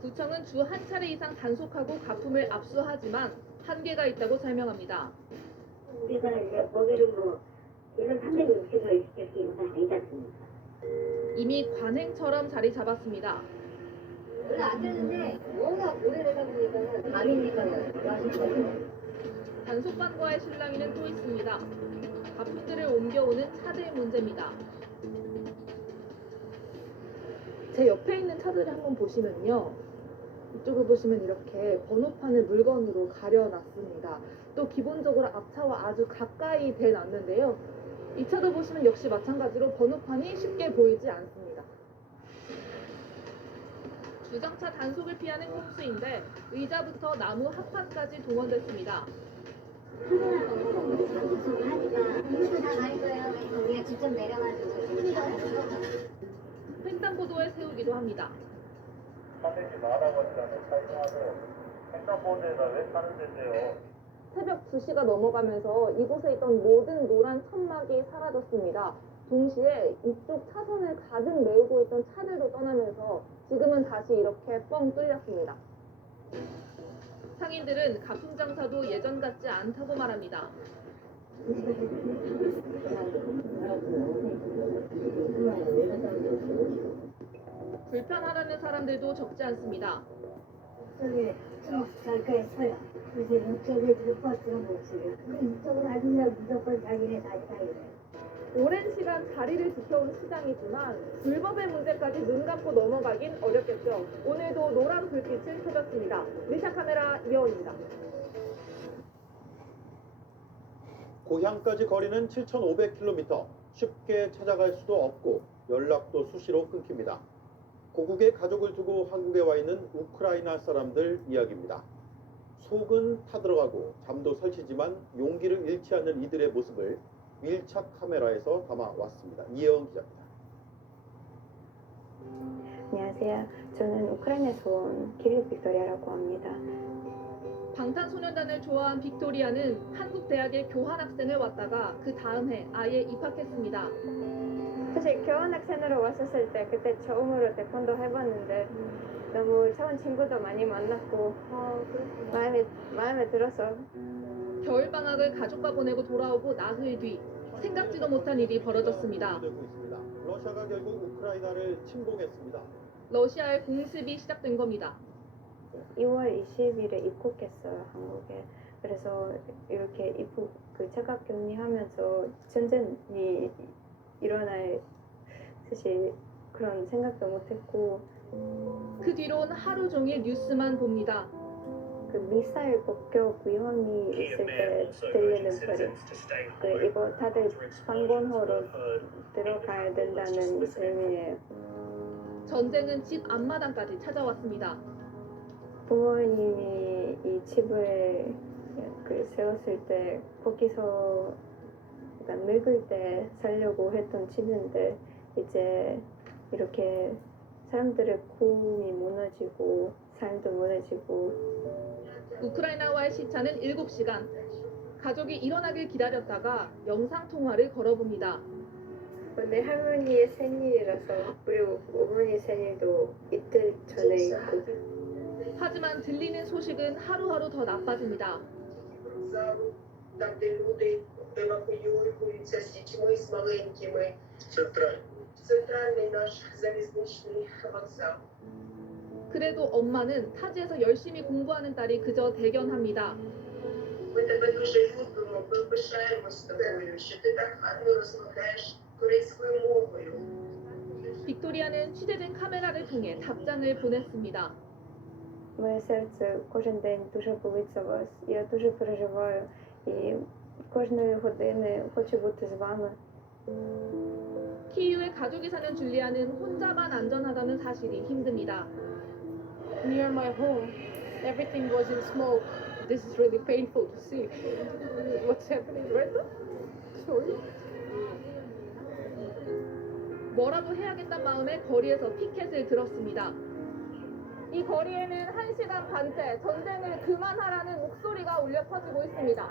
구청은 주 한 차례 이상 단속하고 가품을 압수하지만 한계가 있다고 설명합니다. 우리가 이제 거기를 뭐 이런 360을 시킬 수 있는 건 아니지 않습니까? 이미 관행처럼 자리 잡았습니다. 원래 안 되는데 뭔가 오래되다 보니까는 밤이니까는 단속반과의 실랑이는 또 있습니다. 가품들을 옮겨오는 차들 문제입니다. 제 옆에 있는 차들을 한번 보시면요. 이쪽을 보시면 이렇게 번호판을 물건으로 가려놨습니다. 또 기본적으로 앞차와 아주 가까이 대놨는데요. 이 차도 보시면 역시 마찬가지로 번호판이 쉽게 보이지 않습니다. 주정차 단속을 피하는 꼼수인데 의자부터 나무 합판까지 동원됐습니다. 우리가 직접 내려가지고 횡단보도에 세우기도 합니다. 사대지 말라고 했잖아요. 사용하고 횡단보도에다 왜 타는 데세요? 새벽 2시가 넘어가면서 이곳에 있던 모든 노란 천막이 사라졌습니다. 동시에 이쪽 차선을 가득 메우고 있던 차들도 떠나면서 지금은 다시 이렇게 뻥 뚫렸습니다. 상인들은 가품 장사도 예전 같지 않다고 말합니다. 불편하다는 사람들도 적지 않습니다. 저기 잠깐 서요. 이제 이쪽에 버스가 못 쓰요. 이쪽으로 가면 무조건 자기네 다시 가야 돼. 오랜 시간 자리를 지켜온 시장이지만 불법의 문제까지 눈 감고 넘어가긴 어렵겠죠. 오늘도 노란 불빛을 켜졌습니다. 밀착 카메라 이혜원입니다. 고향까지 거리는 7,500km. 쉽게 찾아갈 수도 없고 연락도 수시로 끊깁니다. 고국에 가족을 두고 한국에 와 있는 우크라이나 사람들 이야기입니다. 속은 타들어가고 잠도 설치지만 용기를 잃지 않는 이들의 모습을 밀착 카메라에서 담아왔습니다. 이혜원 기자입니다. 안녕하세요. 저는 우크라이나에서 온 길릭 빅토리아라고 합니다. 방탄소년단을 좋아한 빅토리아는 한국 대학에 교환학생을 왔다가 그 다음 해 아예 입학했습니다. 사실 교환학생으로 왔었을 때 그때 처음으로 태권도 해봤는데 너무 좋은 친구도 많이 만났고 마음에 들어서 겨울방학을 가족과 보내고 돌아오고 나흘 뒤 생각지도 못한 일이 벌어졌습니다. 러시아가 결국 우크라이나를 침공했습니다. 러시아의 공습이 시작된 겁니다. 2월 20일에 입국했어요, 한국에. 그래서 이렇게 자가 격리하면서 전쟁이 일어날 사실 그런 생각도 못했고 그 뒤론 하루 종일 뉴스만 봅니다. 그 미사일 폭격 위험이 있을 때 들리는 소리. 그 이거 다들 방공호로 들어가야 된다는 의미예요. 전쟁은 집 앞마당까지 찾아왔습니다. 부모님이 이 집을 그 세웠을 때 거기서 그러니까 늙을 때 살려고 했던 집인데 이제 이렇게 사람들의 꿈이 무너지고 삶도 무너지고. 우크라이나와의 시차는 7시간. 가족이 일어나길 기다렸다가 영상통화를 걸어봅니다. 내 할머니의 생일이라서 그리고 어머니 생일도 이틀 전에 있고. 하지만 들리는 소식은 하루하루 더 나빠집니다. евакуюються з дітьми, з маленькими. Центральний наш залізничний вокзал. 그래도 엄마는 타지에서 열심히 공부하는 딸이 그저 대견합니다. Ми тебе дуже любимо, ми пишаємось тобою, що ти так гарно розмовляєш корейською мовою. 빅토리아는 취재된 카메라를 통해 답장을 보냈습니다. Моє серце кожен день дуже болить за вас. Я дуже переживаю і кожної години хочу бути з вами. 키이우에 가족이 사는 줄리아는 혼자만 안전하다는 사실이 힘듭니다. Near my home, everything was in smoke. This is really painful to see. What's happening right now? Sorry. 뭐라도 해야겠다는 마음에 거리에서 피켓을 들었습니다. 이 거리에는 1시간 반째 전쟁을 그만하라는 목소리가 울려 퍼지고 있습니다.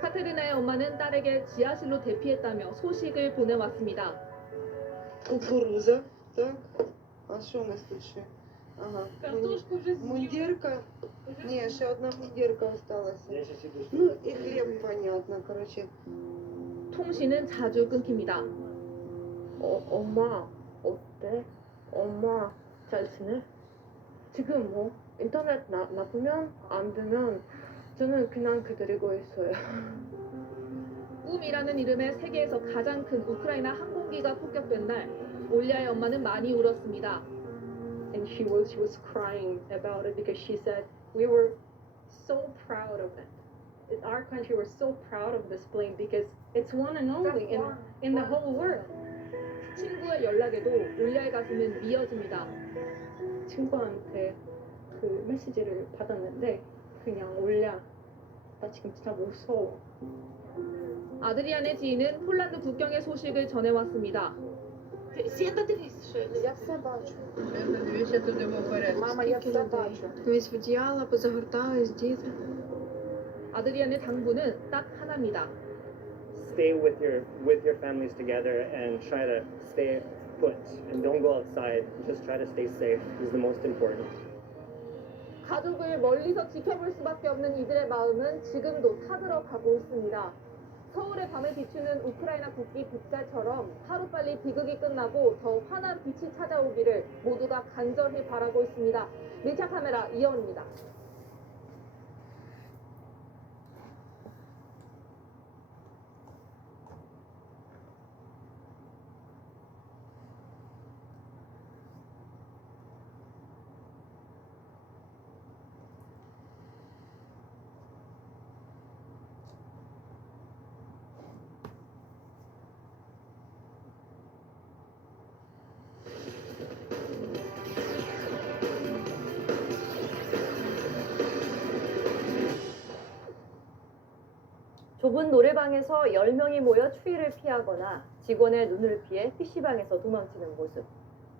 카테리나의 엄마는 딸에게 지하실로 대피했다며 소식을 보내왔습니다. Кукуруза, так. А що у нас тут ще? Ага. Картошку вже з'їв. Мундірка. Ні, ще одна мундірка осталася. Ну і хліб, понятно, короче. 통신은 자주 끊깁니다. 엄마 어때? 엄마 잘 지내? 지금 뭐 인터넷 나쁘면 안 되면 저는 그냥 기다리고 있어요. 꿈이라는 이름의 세계에서 가장 큰 우크라이나 항공기가 폭격된 날 올리아의 엄마는 많이 울었습니다. And she was crying about it because she said we were so proud of it. Our country was so proud of this plane because it's one and only in the whole world. 친구의 연락에도 올리아의 가슴은 미어집니다. 친구한테 그 메시지를 받았는데 그냥 올려. 나 지금 진짜 무서워. 아드리안의 지인은 폴란드 국경의 소식을 전해왔습니다. Я все бачу. Дивіться туди вперед. Мама, я все бачу. Весь одіяла, позагортались, діти. 아드리안의 당부는 딱 하나입니다. Stay with your families together and try to stay put and don't go outside. Just try to stay safe is the most important. 가족을 멀리서 지켜볼 수밖에 없는 이들의 마음은 지금도 타들어가고 있습니다. 서울의 밤을 비추는 우크라이나 국기 빗살처럼 하루빨리 비극이 끝나고 더 환한 빛이 찾아오기를 모두가 간절히 바라고 있습니다. 밀착 카메라 이현입니다. 좁은 노래방에서 10명이 모여 추위를 피하거나 직원의 눈을 피해 PC방에서 도망치는 모습.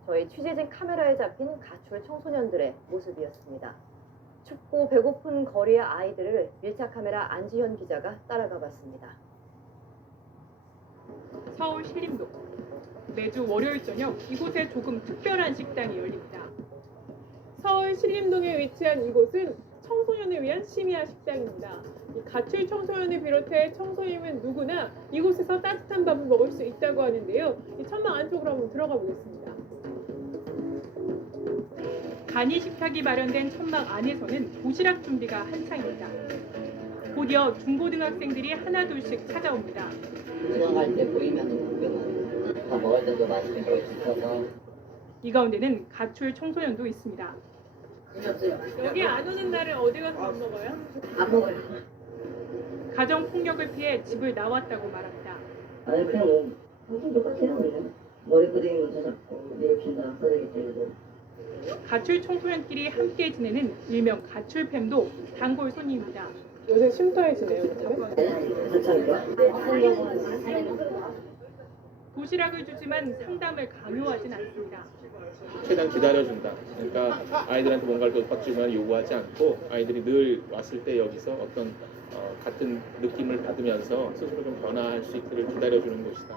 저희 취재진 카메라에 잡힌 가출 청소년들의 모습이었습니다. 춥고 배고픈 거리의 아이들을 밀착 카메라 안지현 기자가 따라가 봤습니다. 서울 신림동. 매주 월요일 저녁 이곳에 조금 특별한 식당이 열립니다. 서울 신림동에 위치한 이곳은 청소년을 위한 심야 식당입니다. 이 가출 청소년을 비롯해 청소년은 누구나 이곳에서 따뜻한 밥을 먹을 수 있다고 하는데요. 이 천막 안쪽으로 한번 들어가 보겠습니다. 간이 식탁이 마련된 천막 안에서는 도시락 준비가 한창입니다. 곧이어 중고등학생들이 하나둘씩 찾아옵니다. 지나갈 때 보이면은 구경하고 다 먹을 때도 맛있는 거 시켜서. 이 가운데는 가출 청소년도 있습니다. 여기 안 오는 날은 어디 가서 밥 먹어요? 안 먹어요. 가정 폭력을 피해 집을 나왔다고 말합니다. 아니 그냥 뭐 항상 똑같아요 그냥. 머리 끄댕이 먼저 잡고 내립친다 끄댕이 때리고. 가출 청소년끼리 함께 지내는 일명 가출팸도 단골 손님입니다. 요새 쉼터에 지내요, 도시락을 주지만 상담을 강요하진 않습니다. 최대한 기다려준다. 그러니까 아이들한테 뭔가를 덧박지만 요구하지 않고 아이들이 늘 왔을 때 여기서 어떤 같은 느낌을 받으면서 스스로 좀 변화할 수 있기를 기다려주는 곳이다.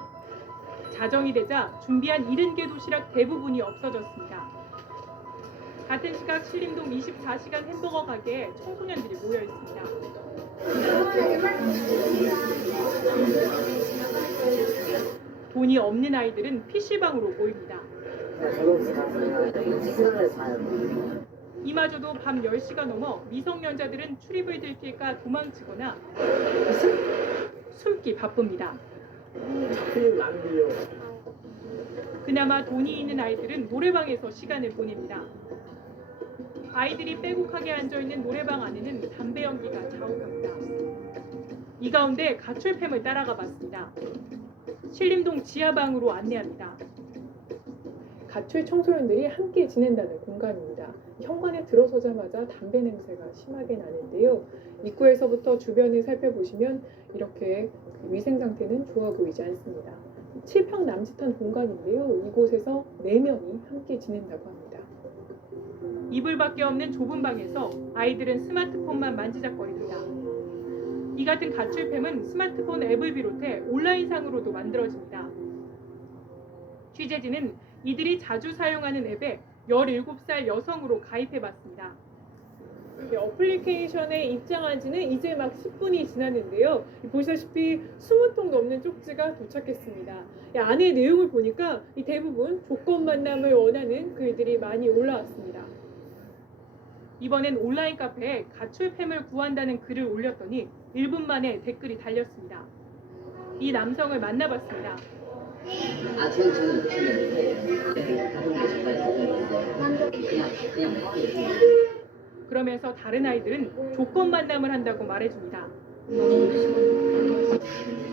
자정이 되자 준비한 70개 도시락 대부분이 없어졌습니다. 같은 시각 신림동 24시간 햄버거 가게에 청소년들이 모여 있습니다. 돈이 없는 아이들은 PC방으로 모입니다. 이마저도 밤 10시가 넘어 미성년자들은 출입을 들킬까 도망치거나 숨기 바쁩니다. 그나마 돈이 있는 아이들은 노래방에서 시간을 보냅니다. 아이들이 빼곡하게 앉아있는 노래방 안에는 담배 연기가 자욱합니다. 이 가운데 가출팸을 따라가 봤습니다. 신림동 지하방으로 안내합니다. 가출 청소년들이 함께 지낸다는 공간입니다. 현관에 들어서자마자 담배 냄새가 심하게 나는데요. 입구에서부터 주변을 살펴보시면 이렇게 위생 상태는 좋아 보이지 않습니다. 7평 남짓한 공간인데요. 이곳에서 4명이 함께 지낸다고 합니다. 이불밖에 없는 좁은 방에서 아이들은 스마트폰만 만지작거립니다. 이 같은 가출팸은 스마트폰 앱을 비롯해 온라인상으로도 만들어집니다. 취재진은 이들이 자주 사용하는 앱에 17살 여성으로 가입해봤습니다. 어플리케이션에 입장한 지는 이제 막 10분이 지났는데요. 보시다시피 20통 넘는 쪽지가 도착했습니다. 안에 내용을 보니까 대부분 조건 만남을 원하는 글들이 많이 올라왔습니다. 이번엔 온라인 카페에 가출팸을 구한다는 글을 올렸더니 1분 만에 댓글이 달렸습니다. 이 남성을 만나봤습니다. 그러면서 다른 아이들은 조건 만남을 한다고 말해줍니다.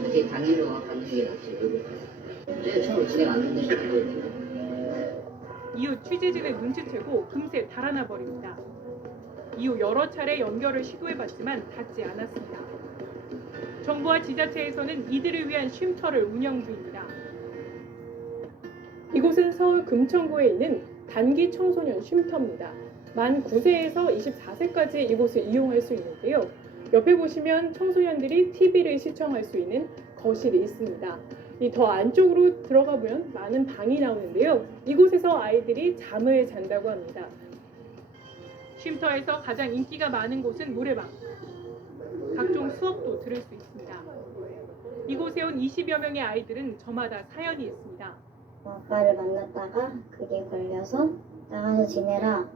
이게 당일로 가는 게 낫지. 내 처음 진행 안 되는데. 이후 취재진을 눈치채고 금세 달아나 버립니다. 이후 여러 차례 연결을 시도해봤지만 닿지 않았습니다. 정부와 지자체에서는 이들을 위한 쉼터를 운영 중입니다. 이곳은 서울 금천구에 있는 단기 청소년 쉼터입니다. 만 9세에서 24세까지 이곳을 이용할 수 있는데요. 옆에 보시면 청소년들이 TV를 시청할 수 있는 거실이 있습니다. 더 안쪽으로 들어가 보면 많은 방이 나오는데요. 이곳에서 아이들이 잠을 잔다고 합니다. 쉼터에서 가장 인기가 많은 곳은 노래방. 각종 수업도 들을 수 있습니다. 이곳에 온 20여 명의 아이들은 저마다 사연이 있습니다. 아빠를 만났다가 그게 걸려서 나가서 지내라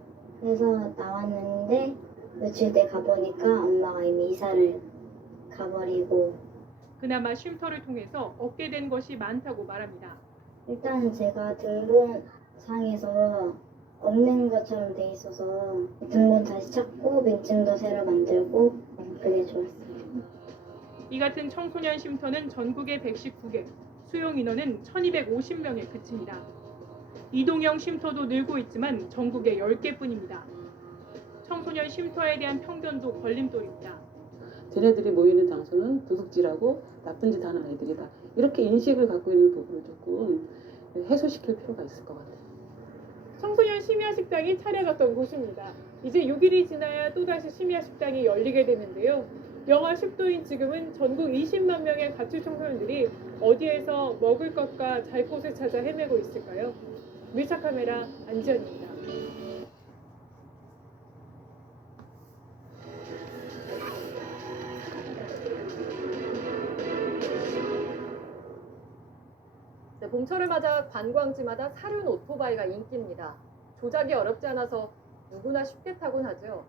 해서 나왔는데 며칠 뒤에 가보니까 엄마가 이미 이사를 가버리고 그나마 쉼터를 통해서 얻게 된 것이 많다고 말합니다. 일단 제가 등본상에서 없는 것처럼 돼 있어서 등본 다시 찾고 민증도 새로 만들고 그게 좋았어요. 이 같은 청소년 쉼터는 전국에 119개, 수용 인원은 1250명에 그칩니다. 이동형 쉼터도 늘고 있지만 전국에 10개뿐입니다. 청소년 쉼터에 대한 편견도 걸림돌입니다. 쟤네들이 모이는 장소는 도둑질하고 나쁜 짓 하는 애들이다. 이렇게 인식을 갖고 있는 부분을 조금 해소시킬 필요가 있을 것 같아요. 청소년 심야 식당이 차려졌던 곳입니다. 이제 6일이 지나야 또다시 심야 식당이 열리게 되는데요. 영하 10도인 지금은 전국 20만 명의 가출 청소년들이 어디에서 먹을 것과 잘 곳을 찾아 헤매고 있을까요? 밀착 카메라 안지연입니다. 네, 봄철을 맞아 관광지마다 사륜 오토바이가 인기입니다. 조작이 어렵지 않아서 누구나 쉽게 타곤 하죠.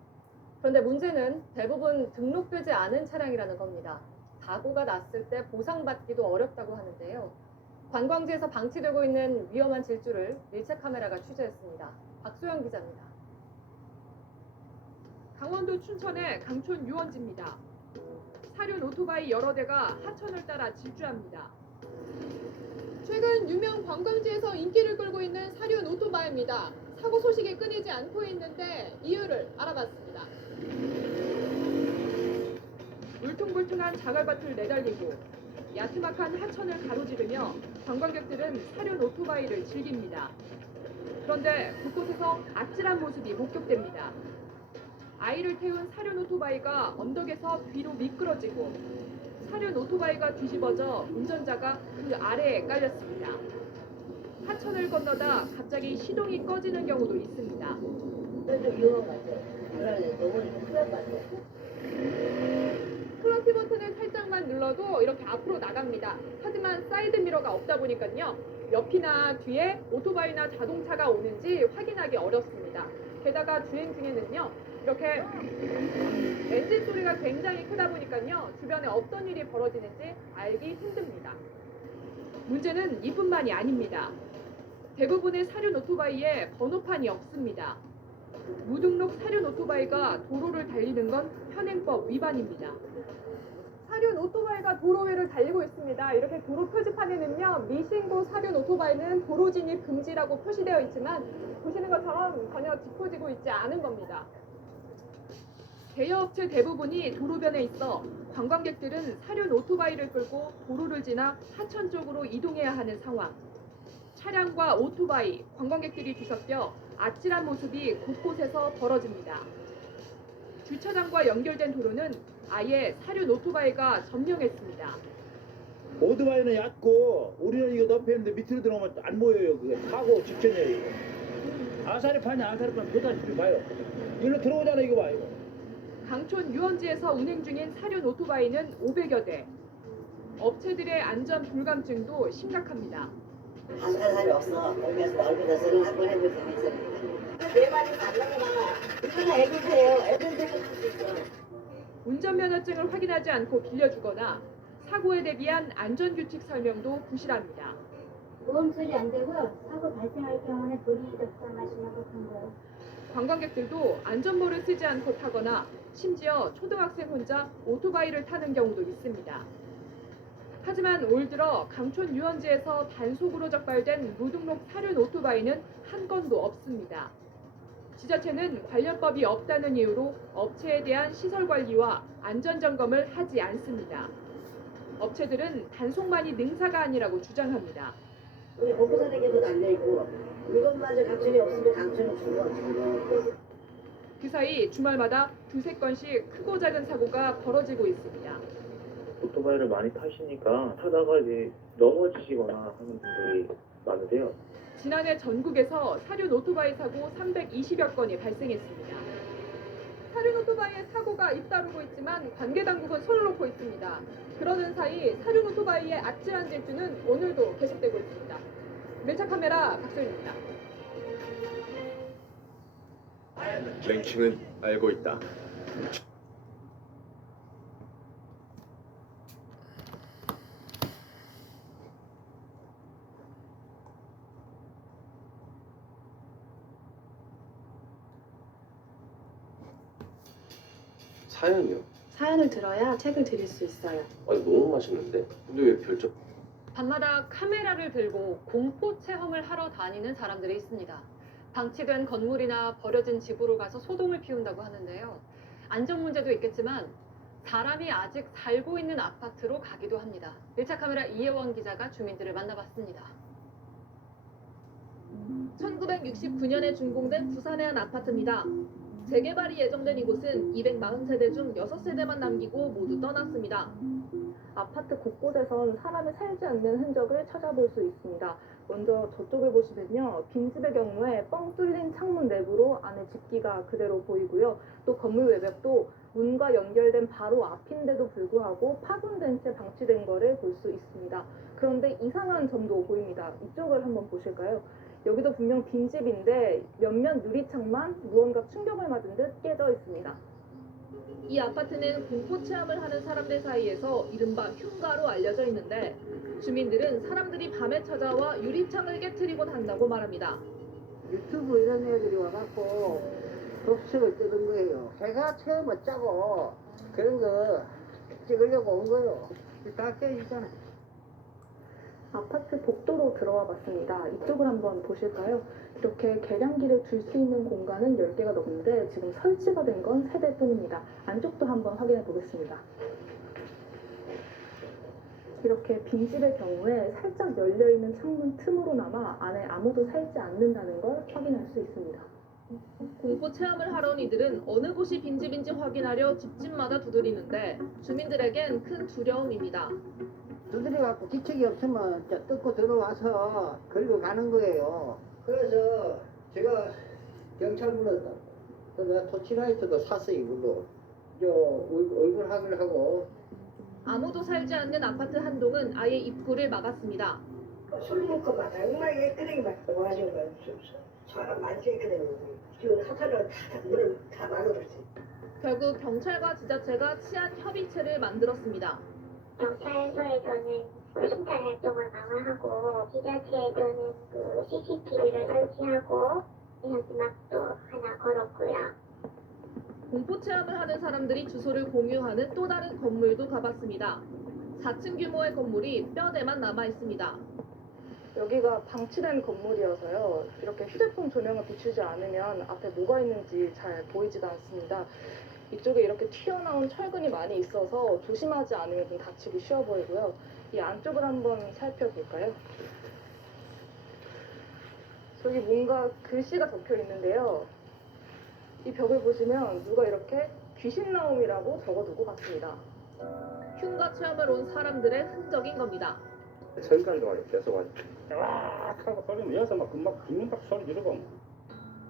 그런데 문제는 대부분 등록되지 않은 차량이라는 겁니다. 사고가 났을 때 보상받기도 어렵다고 하는데요. 관광지에서 방치되고 있는 위험한 질주를 밀착 카메라가 취재했습니다. 박소영 기자입니다. 강원도 춘천의 강촌 유원지입니다. 사륜 오토바이 여러 대가 하천을 따라 질주합니다. 최근 유명 관광지에서 인기를 끌고 있는 사륜 오토바이입니다. 사고 소식이 끊이지 않고 있는데 이유를 알아봤습니다. 울퉁불퉁한 자갈밭을 내달리고 야트막한 하천을 가로지르며 관광객들은 사륜 오토바이를 즐깁니다. 그런데 곳곳에서 아찔한 모습이 목격됩니다. 아이를 태운 사륜 오토바이가 언덕에서 뒤로 미끄러지고 사륜 오토바이가 뒤집어져 운전자가 그 아래에 깔렸습니다. 하천을 건너다 갑자기 시동이 꺼지는 경우도 있습니다. 좀 위험한 것 같아요. 넘어지면 큰일 날 것 같아요. 클러치 버튼을 살짝만 눌러도 이렇게 앞으로 나갑니다. 하지만 사이드 미러가 없다 보니까요. 옆이나 뒤에 오토바이나 자동차가 오는지 확인하기 어렵습니다. 게다가 주행 중에는요. 이렇게 엔진 소리가 굉장히 크다 보니까요. 주변에 어떤 일이 벌어지는지 알기 힘듭니다. 문제는 이뿐만이 아닙니다. 대부분의 사륜 오토바이에 번호판이 없습니다. 무등록 사륜 오토바이가 도로를 달리는 건 현행법 위반입니다. 사륜 오토바이가 도로 위를 달리고 있습니다. 이렇게 도로 표지판에는요. 미신고 사륜 오토바이는 도로 진입 금지라고 표시되어 있지만 보시는 것처럼 전혀 짚어지고 있지 않은 겁니다. 대여업체 대부분이 도로변에 있어 관광객들은 사륜 오토바이를 끌고 도로를 지나 하천 쪽으로 이동해야 하는 상황. 차량과 오토바이, 관광객들이 뒤섞여 아찔한 모습이 곳곳에서 벌어집니다. 주차장과 연결된 도로는 아예 사륜 오토바이가 점령했습니다. 오토바이는 얕고 우리는 이거 높이는데 밑으로 들어오면 안 보여요. 그게 사고 직전이에요. 이거. 아사리판이 아사리판 보다시피 봐요. 이리로 들어오잖아 이거 봐 이거. 강촌 유원지에서 운행 중인 사륜 오토바이는 500여 대. 업체들의 안전 불감증도 심각합니다. 안타는 사람이 없어. 여기서 넓은 한번 해볼 수 있어. 내 말이 맞는 거야. 이거는 애들이에요. 애들도 할수 있어. 운전면허증을 확인하지 않고 빌려주거나 사고에 대비한 안전규칙 설명도 부실합니다. 보험 처리 안 되고요. 사고 발생할 경우는 본인이 적당하시라고 한 거예요. 관광객들도 안전모를 쓰지 않고 타거나 심지어 초등학생 혼자 오토바이를 타는 경우도 있습니다. 하지만 올 들어 강촌 유원지에서 단속으로 적발된 무등록 사륜 오토바이는 한 건도 없습니다. 지자체는 관련법이 없다는 이유로 업체에 대한 시설 관리와 안전 점검을 하지 않습니다. 업체들은 단속만이 능사가 아니라고 주장합니다. 우리 먹고 사는 게도 달려있고 이것마저 강촌이 없으면 강촌은 죽어. 그 사이 주말마다 두세 건씩 크고 작은 사고가 벌어지고 있습니다. 오토바이를 많이 타시니까 타다가 이제 넘어지시거나 하는 분들이 많으세요. 지난해 전국에서 사륜 오토바이 사고 320여 건이 발생했습니다. 사륜 오토바이의 사고가 잇따르고 있지만 관계당국은 손을 놓고 있습니다. 그러는 사이 사륜 오토바이의 아찔한 질주는 오늘도 계속되고 있습니다. 밀착 카메라 박소연입니다. 랭킹은 알고 있다. 사연이요? 사연을 들어야 책을 드릴 수 있어요. 아니 너무 맛있는데? 근데 왜 별점? 밤마다 카메라를 들고 공포 체험을 하러 다니는 사람들이 있습니다. 방치된 건물이나 버려진 집으로 가서 소동을 피운다고 하는데요. 안전 문제도 있겠지만 사람이 아직 살고 있는 아파트로 가기도 합니다. 밀착 카메라 이혜원 기자가 주민들을 만나봤습니다. 1969년에 준공된 부산의 한 아파트입니다. 재개발이 예정된 이곳은 240세대 중 6세대만 남기고 모두 떠났습니다. 아파트 곳곳에선 사람이 살지 않는 흔적을 찾아볼 수 있습니다. 먼저 저쪽을 보시면요. 빈집의 경우에 뻥 뚫린 창문 내부로 안에 집기가 그대로 보이고요. 또 건물 외벽도 문과 연결된 바로 앞인데도 불구하고 파손된 채 방치된 거를 볼 수 있습니다. 그런데 이상한 점도 보입니다. 이쪽을 한번 보실까요? 여기도 분명 빈집인데 몇몇 유리창만 무언가 충격을 맞은 듯 깨져 있습니다. 이 아파트는 공포 체험을 하는 사람들 사이에서 이른바 흉가로 알려져 있는데 주민들은 사람들이 밤에 찾아와 유리창을 깨트리곤 한다고 말합니다. 유튜브 이런 애들이 와갖고 독식을 뜨는 거예요. 제가 처음에 짜고 그런 거 찍으려고 온 거예요. 다 깨지잖아. 아파트 복도로 들어와 봤습니다. 이쪽을 한번 보실까요? 이렇게 계량기를 둘 수 있는 공간은 10개가 넘는데 지금 설치가 된 건 3대뿐입니다. 안쪽도 한번 확인해 보겠습니다. 이렇게 빈집의 경우에 살짝 열려있는 창문 틈으로나마 안에 아무도 살지 않는다는 걸 확인할 수 있습니다. 공포 체험을 하러 온 이들은 어느 곳이 빈집인지 확인하려 집집마다 두드리는데 주민들에겐 큰 두려움입니다. 두드려갖고 기척이 없으면 저 뜯고 들어와서 걸고 가는 거예요. 그래서 제가 경찰 불렀다. 그래서 내가 토치라이트도 샀어 이걸로. 저 얼굴 확인을 하고. 아무도 살지 않는 아파트 한 동은 아예 입구를 막았습니다. 술 먹고 막 얼마나 끄댕이 막 와가지고 사람 많지 끄댕이. 지금 사찰을 다 문을 다 막아버렸지. 결국 경찰과 지자체가 치안 협의체를 만들었습니다. 경찰서에서는 순찰 활동을 강화하고 지자체에서는 CCTV를 설치하고 현수막도 하나 걸었고요. 공포 체험을 하는 사람들이 주소를 공유하는 또 다른 건물도 가봤습니다. 4층 규모의 건물이 뼈대만 남아 있습니다. 여기가 방치된 건물이어서요. 이렇게 휴대폰 조명을 비추지 않으면 앞에 뭐가 있는지 잘 보이지도 않습니다. 이쪽에 이렇게 튀어나온 철근이 많이 있어서 조심하지 않으면 좀 다치기 쉬워 보이고요. 이 안쪽을 한번 살펴볼까요? 저기 뭔가 글씨가 적혀 있는데요. 이 벽을 보시면 누가 이렇게 귀신 나옴이라고 적어두고 갔습니다. 흉가 체험을 온 사람들의 흔적인 겁니다. 저기까지 와요. 계속 와요. 와 하고 소리면 여기서 막 금방 죽는다고 소리 지르고.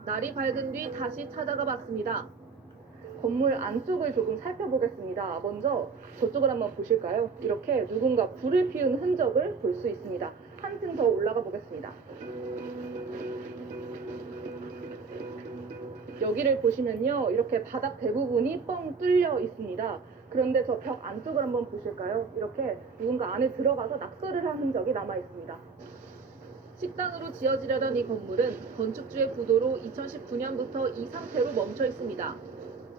날이 밝은 뒤 다시 찾아가 봤습니다. 건물 안쪽을 조금 살펴보겠습니다. 먼저 저쪽을 한번 보실까요? 이렇게 누군가 불을 피운 흔적을 볼 수 있습니다. 한 층 더 올라가 보겠습니다. 여기를 보시면요. 이렇게 바닥 대부분이 뻥 뚫려 있습니다. 그런데 저 벽 안쪽을 한번 보실까요? 이렇게 누군가 안에 들어가서 낙서를 한 흔적이 남아 있습니다. 식당으로 지어지려던 이 건물은 건축주의 부도로 2019년부터 이 상태로 멈춰 있습니다.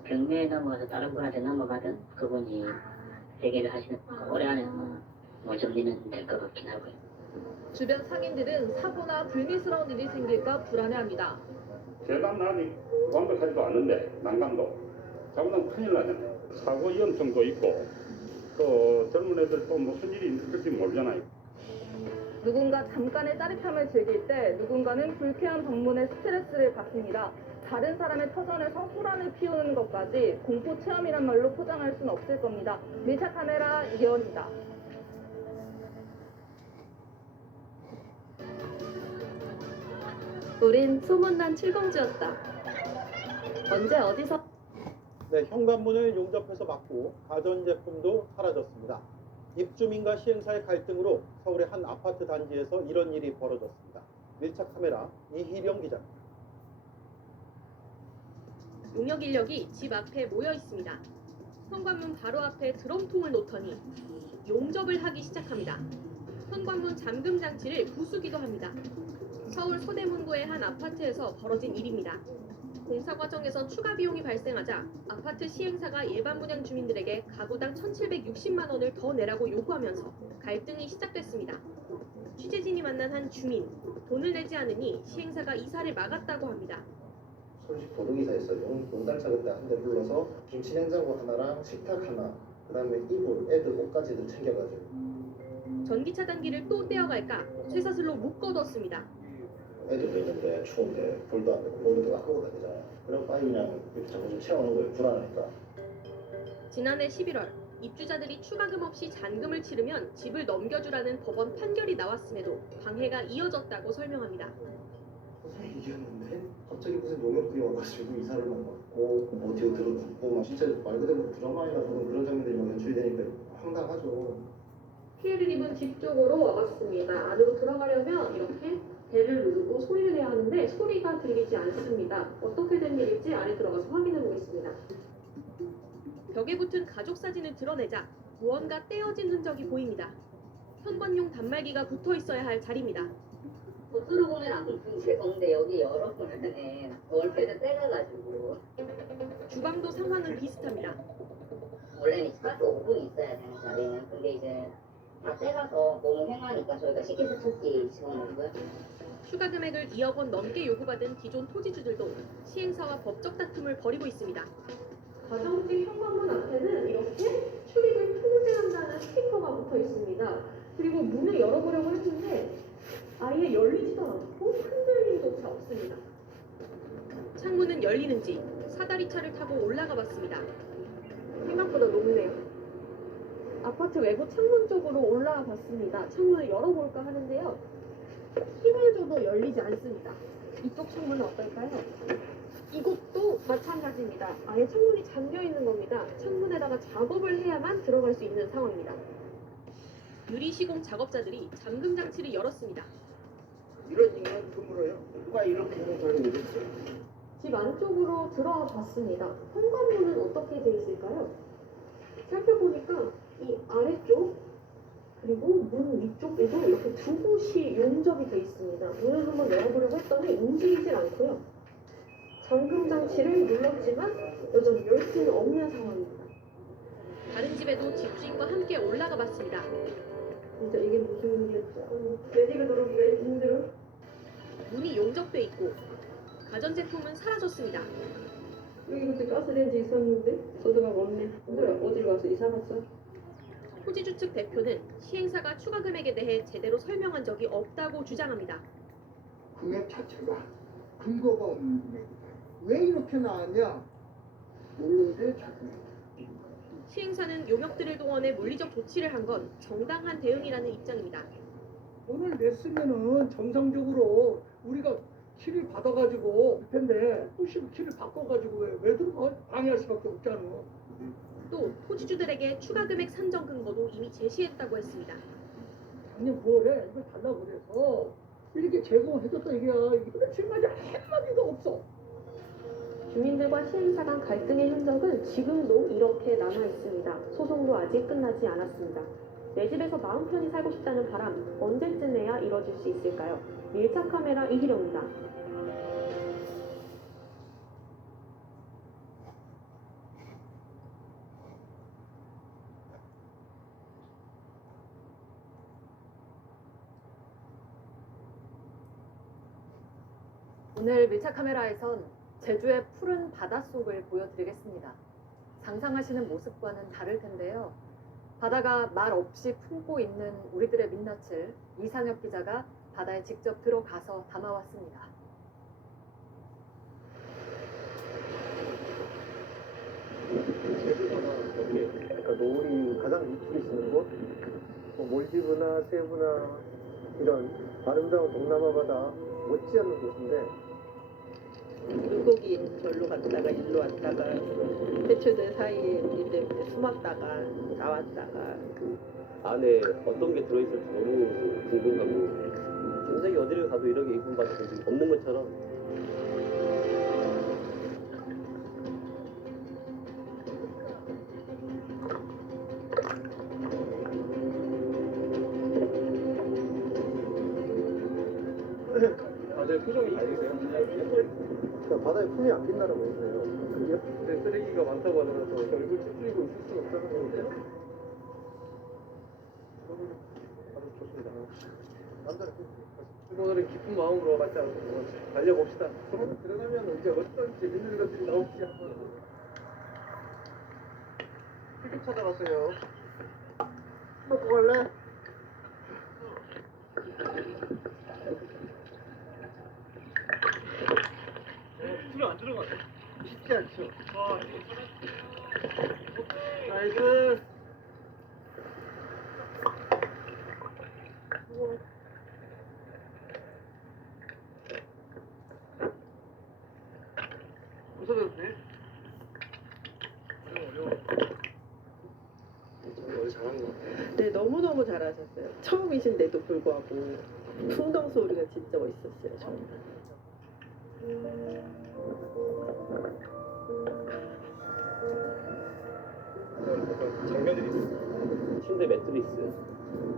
경매에 넘어가서 다른 분한테 넘어가든 그분이 대개를 하시는 올해 안에 뭐 정리는 될 것 같긴 하고요. 주변 상인들은 사고나 불미스러운 일이 생길까 불안해합니다. 재단 난이 완벽하지도 않는데 난감도 잘못하면 큰일 나잖아요. 사고 위험성도 있고 또 젊은 애들 또 무슨 일이 있을지 모르잖아요. 누군가 잠깐의 짜릿함을 즐길 때 누군가는 불쾌한 방문에 스트레스를 받습니다. 다른 사람의 터전에서 소란을 피우는 것까지 공포 체험이란 말로 포장할 수는 없을 겁니다. 밀착 카메라 이현입니다. 우린 소문난 칠공주였다. 언제 어디서 네, 현관문을 용접해서 막고 가전제품도 사라졌습니다. 입주민과 시행사의 갈등으로 서울의 한 아파트 단지에서 이런 일이 벌어졌습니다. 밀착 카메라 이희령 기자입니다. 용역 인력이 집 앞에 모여 있습니다. 현관문 바로 앞에 드럼통을 놓더니 용접을 하기 시작합니다. 현관문 잠금 장치를 부수기도 합니다. 서울 서대문구의 한 아파트에서 벌어진 일입니다. 공사 과정에서 추가 비용이 발생하자 아파트 시행사가 일반 분양 주민들에게 가구당 1,760만 원을 더 내라고 요구하면서 갈등이 시작됐습니다. 취재진이 만난 한 주민, 돈을 내지 않으니 시행사가 이사를 막았다고 합니다. 서울시 도로기사에서 용달차 그때 한 대 불러서 김치 냉장고 하나랑 식탁 하나, 그다음에 이불, 애들 옷까지도 챙겨가지고. 전기 차단기를 또 떼어갈까 쇠사슬로 묶어뒀습니다. 애들도 있는데 추운데 불도 안 되고 물도 아까워 다니잖아요. 그럼 빨리 그냥 이렇게 자꾸 좀 채워놓은 거예요. 불안하니까. 지난해 11월 입주자들이 추가금 없이 잔금을 치르면 집을 넘겨주라는 법원 판결이 나왔음에도 방해가 이어졌다고 설명합니다. 선생님이 이겼는데 갑자기 무슨 용역들이 와가지고 이사를 막 막고 뭐 어디로 들어눕고 막 진짜 말 그대로 드라마에 나오는 그런 장면들이 막 연출이 되니까 황당하죠. 피해를 입은 집 쪽으로 와봤습니다. 안으로 들어가려면 이렇게 벨을 누르고 소리를 내야 하는데 소리가 들리지 않습니다. 어떻게 된 일일지 안에 들어가서 확인해 보겠습니다. 벽에 붙은 가족 사진을 드러내자 무언가 떼어진 흔적이 보입니다. 현관용 단말기가 붙어 있어야 할 자리입니다. 겉으로 보면 아무튼 제건데 여기 열어보면은 월패드 떼가가지고 주방도 상황은 비슷합니다. 원래는 스카트 5분 있어야 되는 자리는 근데 이제 다 떼가서 너무 횡하니까 저희가 식기세척기 집어넣고요. 추가 금액을 2억 원 넘게 요구받은 기존 토지주들도 시행사와 법적 다툼을 벌이고 있습니다. 가정집 현관문 앞에는 이렇게 출입을 통제한다는 스티커가 붙어 있습니다. 그리고 문을 열어보려고 했는데 아예 열리지도 않고 흔들림조차 없습니다. 창문은 열리는지 사다리차를 타고 올라가 봤습니다. 생각보다 높네요. 아파트 외부 창문 쪽으로 올라가 봤습니다. 창문을 열어볼까 하는데요. 힘을 줘도 열리지 않습니다. 이쪽 창문은 어떨까요? 이곳도 마찬가지입니다. 아예 창문이 잠겨 있는 겁니다. 창문에다가 작업을 해야만 들어갈 수 있는 상황입니다. 유리 시공 작업자들이 잠금 장치를 열었습니다. 이런 인간 드물어요. 누가 이런 기능을 내렸어요? 집 안쪽으로 들어와 봤습니다. 현관문은 어떻게 돼 있을까요? 살펴보니까 이 아래쪽 그리고 문 위쪽에도 이렇게 두 곳이 용접이 돼 있습니다. 문을 한번 열어보려고 했더니 움직이질 않고요. 잠금 장치를 눌렀지만 여전히 열 수는 없는 상황입니다. 다른 집에도 집주인과 함께 올라가 봤습니다. 진짜 이게 무슨 일이었죠? 내 집에 들어오기가 힘들어. 문이 용접돼 있고 가전제품은 사라졌습니다. 여기 그때 가스레인지 있었는데 소드가 없네. 뭐야 어딜 가서 이사 갔어? 토지주 측 대표는 시행사가 추가 금액에 대해 제대로 설명한 적이 없다고 주장합니다. 금액 자체가 근거가 없는 금액이다. 왜 이렇게 나왔냐? 모르는데 자꾸. 시행사는 용역들을 동원해 물리적 조치를 한 건 정당한 대응이라는 입장입니다. 돈을 냈으면은 정상적으로 우리가 키를 받아가지고 할 텐데 또 키를 바꿔가지고 왜 들어가 방해할 수밖에 없잖아. 또 토지주들에게 추가 금액 산정 근거도 이미 제시했다고 했습니다. 작년 9월에 이걸 달라고 그래서 이렇게 제공해줬다 얘기야. 근데 지금까지 한마디도 없어. 주민들과 시행사 간 갈등의 흔적은 지금도 이렇게 남아 있습니다. 소송도 아직 끝나지 않았습니다. 내 집에서 마음 편히 살고 싶다는 바람 언제쯤에야 이뤄질 수 있을까요? 밀착 카메라 이희령입니다. 오늘 밀착 카메라에선 제주의 푸른 바닷속을 보여드리겠습니다. 상상하시는 모습과는 다를 텐데요. 바다가 말 없이 품고 있는 우리들의 민낯을 이상엽 기자가 바다에 직접 들어가서 담아왔습니다. 그러니까 노을이 가장 이쁘게 지는 곳, 뭐 몰디브나 세부나 이런 아름다운 동남아 바다 못지않는 곳인데 물고기 절로 갔다가 일로 왔다가 해초들 사이에 우리 때문에 숨었다가 나왔다가 안에 어떤 게 들어있을지 너무 궁금하고 전 세계 어디를 가도 이렇게 이쁜 바다들이 없는 것처럼 다들 표정이 다르세요? 그러니까 바다에 품이 안긴다는 거예요. 그게요? 근데 쓰레기가 많다고 하더라도 얼굴 찌푸리고 있을 수는 없다는 거니까. 아주 좋습니다. 남자는 오늘은 기쁜 마음으로 같이 달려봅시다. 들어가면 이제 어떤 재밌는 것들이 나올지 한번. 힐링 찾아갔어요. 먹고 갈래? 술안 들어가. 쉽지 않죠. 나이스. 웃어줬네. 어려워. 원래 잘한 것 같아요. 네, 너무너무 잘하셨어요. 처음이신데도 불구하고 풍덩 소리가 진짜 멋있었어요, 정말. 장면들이 있어요. 침대 매트리스,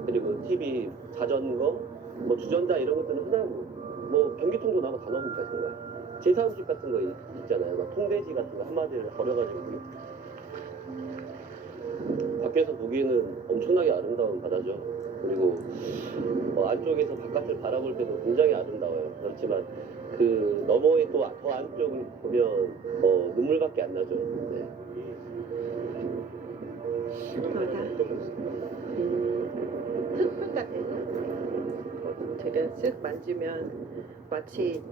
그리고 TV, 자전거, 뭐 주전자 이런 것들은 흔하고, 뭐 변기통도 나가 다 넣으니까 정말. 제사음식 같은 거 있잖아요. 막 통돼지 같은 거 한마디를 버려가지고. 밖에서 보기에는 엄청나게 아름다운 바다죠. 그리고 안쪽에서 바깥을 바라볼 때도 굉장히 아름다워요. 그렇지만 그 너머에 또 더 안쪽을 보면 눈물밖에 안 나죠. 네. 흙 같아요. 제가 쓱 만지면 마치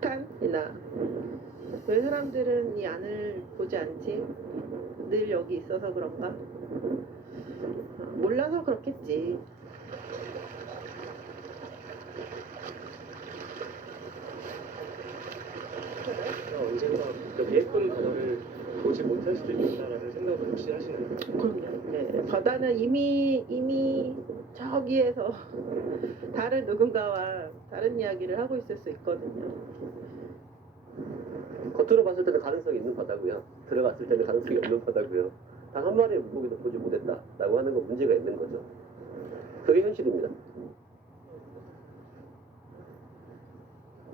흙감이나 왜 사람들은 이 안을 보지 않지? 늘 여기 있어서 그런가? 몰라서 그렇겠지. 언젠가 그 예쁜 바다를 보지 못할 수도 있겠다라는 생각을 혹시 하시나요? 그럼요. 네, 바다는 이미 저기에서 다른 누군가와 다른 이야기를 하고 있을 수 있거든요. 겉으로 봤을 때는 가능성이 있는 바다고요. 들어갔을 때는 가능성이 없는 바다고요. 단 한 마리의 물고기도 보지 못했다라고 하는 건 문제가 있는 거죠. 그게 현실입니다.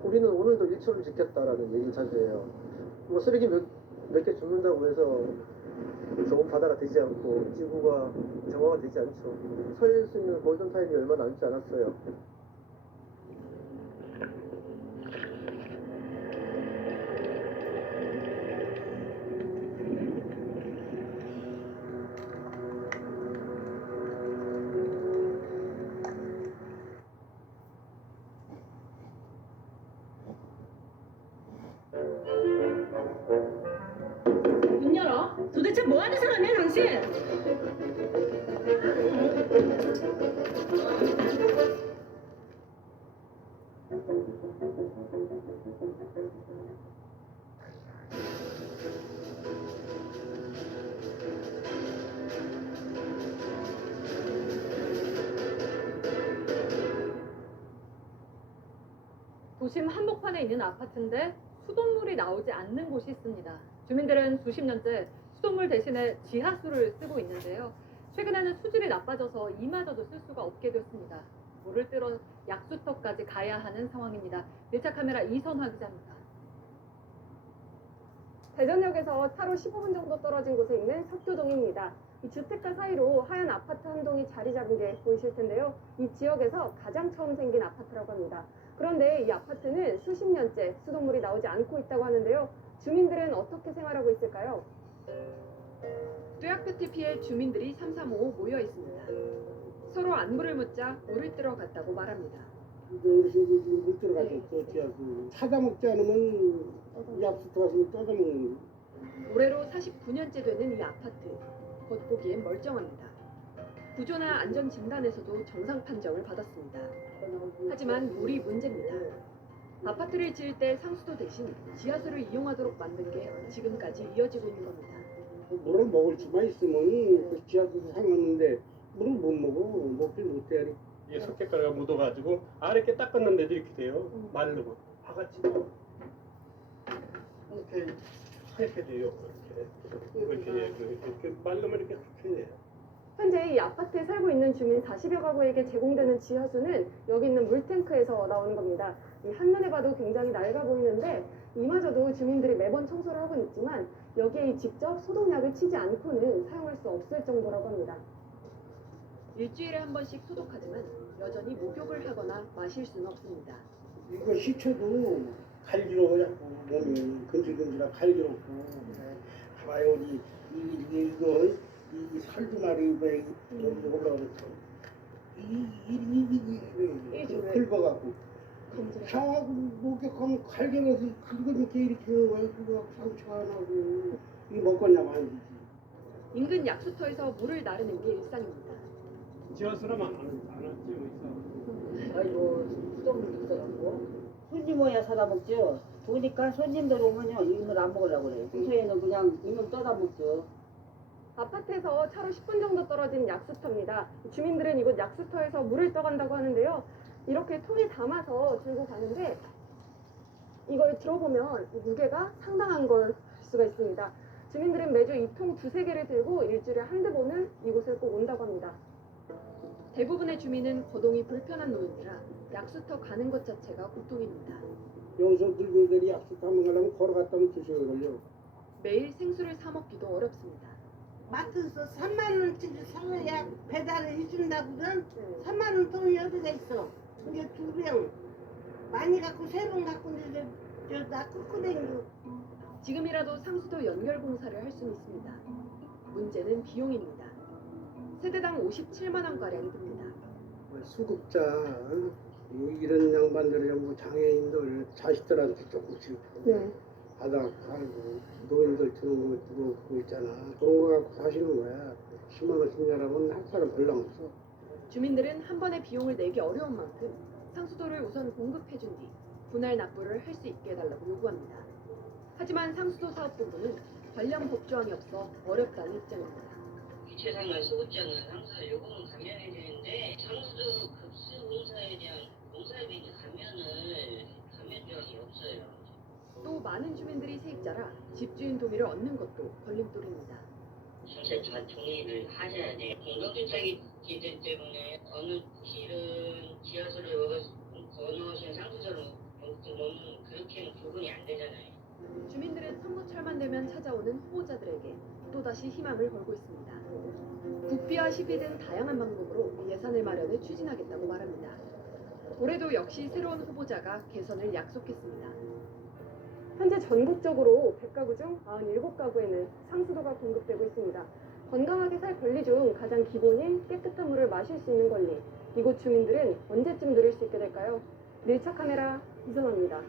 우리는 오늘도 일처를 지켰다라는 얘기를 자주 해요. 뭐 쓰레기 몇 개 줍는다고 해서 좋은 바다가 되지 않고 지구가 정화가 되지 않죠. 설 수 있는 골든타임이 얼마 남지 않았어요. 문 열어. 도대체 뭐 하는 사람이야, 당신? 도심 한복판에 있는 아파트인데 수돗물이 나오지 않는 곳이 있습니다. 주민들은 수십 년째 수돗물 대신에 지하수를 쓰고 있는데요. 최근에는 수질이 나빠져서 이마저도 쓸 수가 없게 됐습니다. 물을 뜨러 약수터까지 가야 하는 상황입니다. 1차 카메라 이선화 기자입니다. 대전역에서 차로 15분 정도 떨어진 곳에 있는 석교동입니다. 이 주택가 사이로 하얀 아파트 한 동이 자리 잡은 게 보이실 텐데요. 이 지역에서 가장 처음 생긴 아파트라고 합니다. 그런데 이 아파트는 수십 년째 수돗물이 나오지 않고 있다고 하는데요. 주민들은 어떻게 생활하고 있을까요? 쇠아파트 피해 주민들이 삼삼오오 모여 있습니다. 서로 안부를 묻자 물을 뜨러 갔다고 말합니다. 어르신들이 물 들어가서 지하수 찾아먹지 않으면 약수터 가서 떠다먹는. 올해로 49년째 되는 이 아파트. 겉보기엔 멀쩡합니다. 구조나 안전 진단에서도 정상 판정을 받았습니다. 하지만 물이 문제입니다. 아파트를 지을 때 상수도 대신 지하수를 이용하도록 만든 게 지금까지 이어지고 있는 겁니다. 물을 먹을 수만 있으면 그 지하수도 상관없는데 물을 못 먹어. 먹질 못해. 이게 석회가루가 묻어가지고 아래게 닦았는데도 이렇게 돼요. 마르고 파같이 이렇게 하얗게 돼요. 이렇게 말르면 이렇게 하얗게 돼요. 현재 이 아파트에 살고 있는 주민 40여 가구에게 제공되는 지하수는 여기 있는 물탱크에서 나오는 겁니다. 이 한눈에 봐도 굉장히 낡아 보이는데 이마저도 주민들이 매번 청소를 하고 있지만 여기에 직접 소독약을 치지 않고는 사용할 수 없을 정도라고 합니다. 일주일에 한 번씩 소독하지만 여전히 목욕을 하거나 마실 수는 없습니다. 이거 시초도 갈기로 자꾸 몸이 근질근질하고 갈기롭고. 봐요, 이거 이 설두말이 왜 여기 올라오면서 이 긁어갖고 샤워하고 목욕하면 갈겨서 긁으니까 이렇게 왜 그거 상처 안 하고 이 먹겠냐고 하는 거지. 인근 약수터에서 물을 나르는 게 일상입니다. 지하수라면 안 왔지. 아이고 수돗물 있어갖고 손님 오야 사다 먹죠. 보니까 손님들 오면요 이물 안 먹으려고 그래요. 평소에는 그냥 이물 떠다 먹죠. 아파트에서 차로 10분 정도 떨어진 약수터입니다. 주민들은 이곳 약수터에서 물을 떠간다고 하는데요. 이렇게 통에 담아서 들고 가는데 이걸 들어보면 무게가 상당한 걸 알 수가 있습니다. 주민들은 매주 2통 2-3개를 들고 일주일에 한두 번은 이곳을 꼭 온다고 합니다. 대부분의 주민은 거동이 불편한 노인이라 약수터 가는 것 자체가 고통입니다. 여기서 늙은이들이 약속하면 가려면 걸어갔다 오면 2시간 걸려. 매일 생수를 사 먹기도 어렵습니다. 마트에서 3만 원짜리 사야 배달을 해준다거든. 3만 원 돈이 어디가 있어? 이게 2병 많이 갖고 3병 갖고 이제 나 끌고 다니고. 지금이라도 상수도 연결 공사를 할 수는 있습니다. 문제는 비용입니다. 세대당 57만 원가량이 듭니다. 수급자 이런 양반들 전부 장애인들 자식들한테 조금씩 받아 팔고 노인들 주는 거 주고 그거 있잖아. 그런 거 갖고 사시는 거야. 10만 원씩 내라면 할 사람 별로 없어. 주민들은 한 번에 비용을 내기 어려운 만큼 상수도를 우선 공급해준 뒤 분할 납부를 할 수 있게 해달라고 요구합니다. 하지만 상수도 사업본부는 관련 법조항이 없어 어렵다는 입장입니다. 기초생활 수급자는 상수도 요금을 감면해야 되는데 상수도 급수 공사에 대한 공사비 감면 조항이 없어요. 또 많은 주민들이 세입자라 집주인 동의를 얻는 것도 걸림돌입니다. 전체 다 동의를 하셔야 돼요. 공동주택이기 때문에 어느 길은 지하수를 건너오신 상수도로 놓는 그렇게는 구분이 안 되잖아요. 주민들은 선거철만 되면 찾아오는 후보자들에게 또다시 희망을 걸고 있습니다. 국비와 시비 등 다양한 방법으로 예산을 마련해 추진하겠다고 말합니다. 올해도 역시 새로운 후보자가 개선을 약속했습니다. 현재 전국적으로 100가구 중 97가구에는 상수도가 공급되고 있습니다. 건강하게 살 권리 중 가장 기본인 깨끗한 물을 마실 수 있는 권리. 이곳 주민들은 언제쯤 누릴 수 있게 될까요? 밀착 카메라 이선아입니다.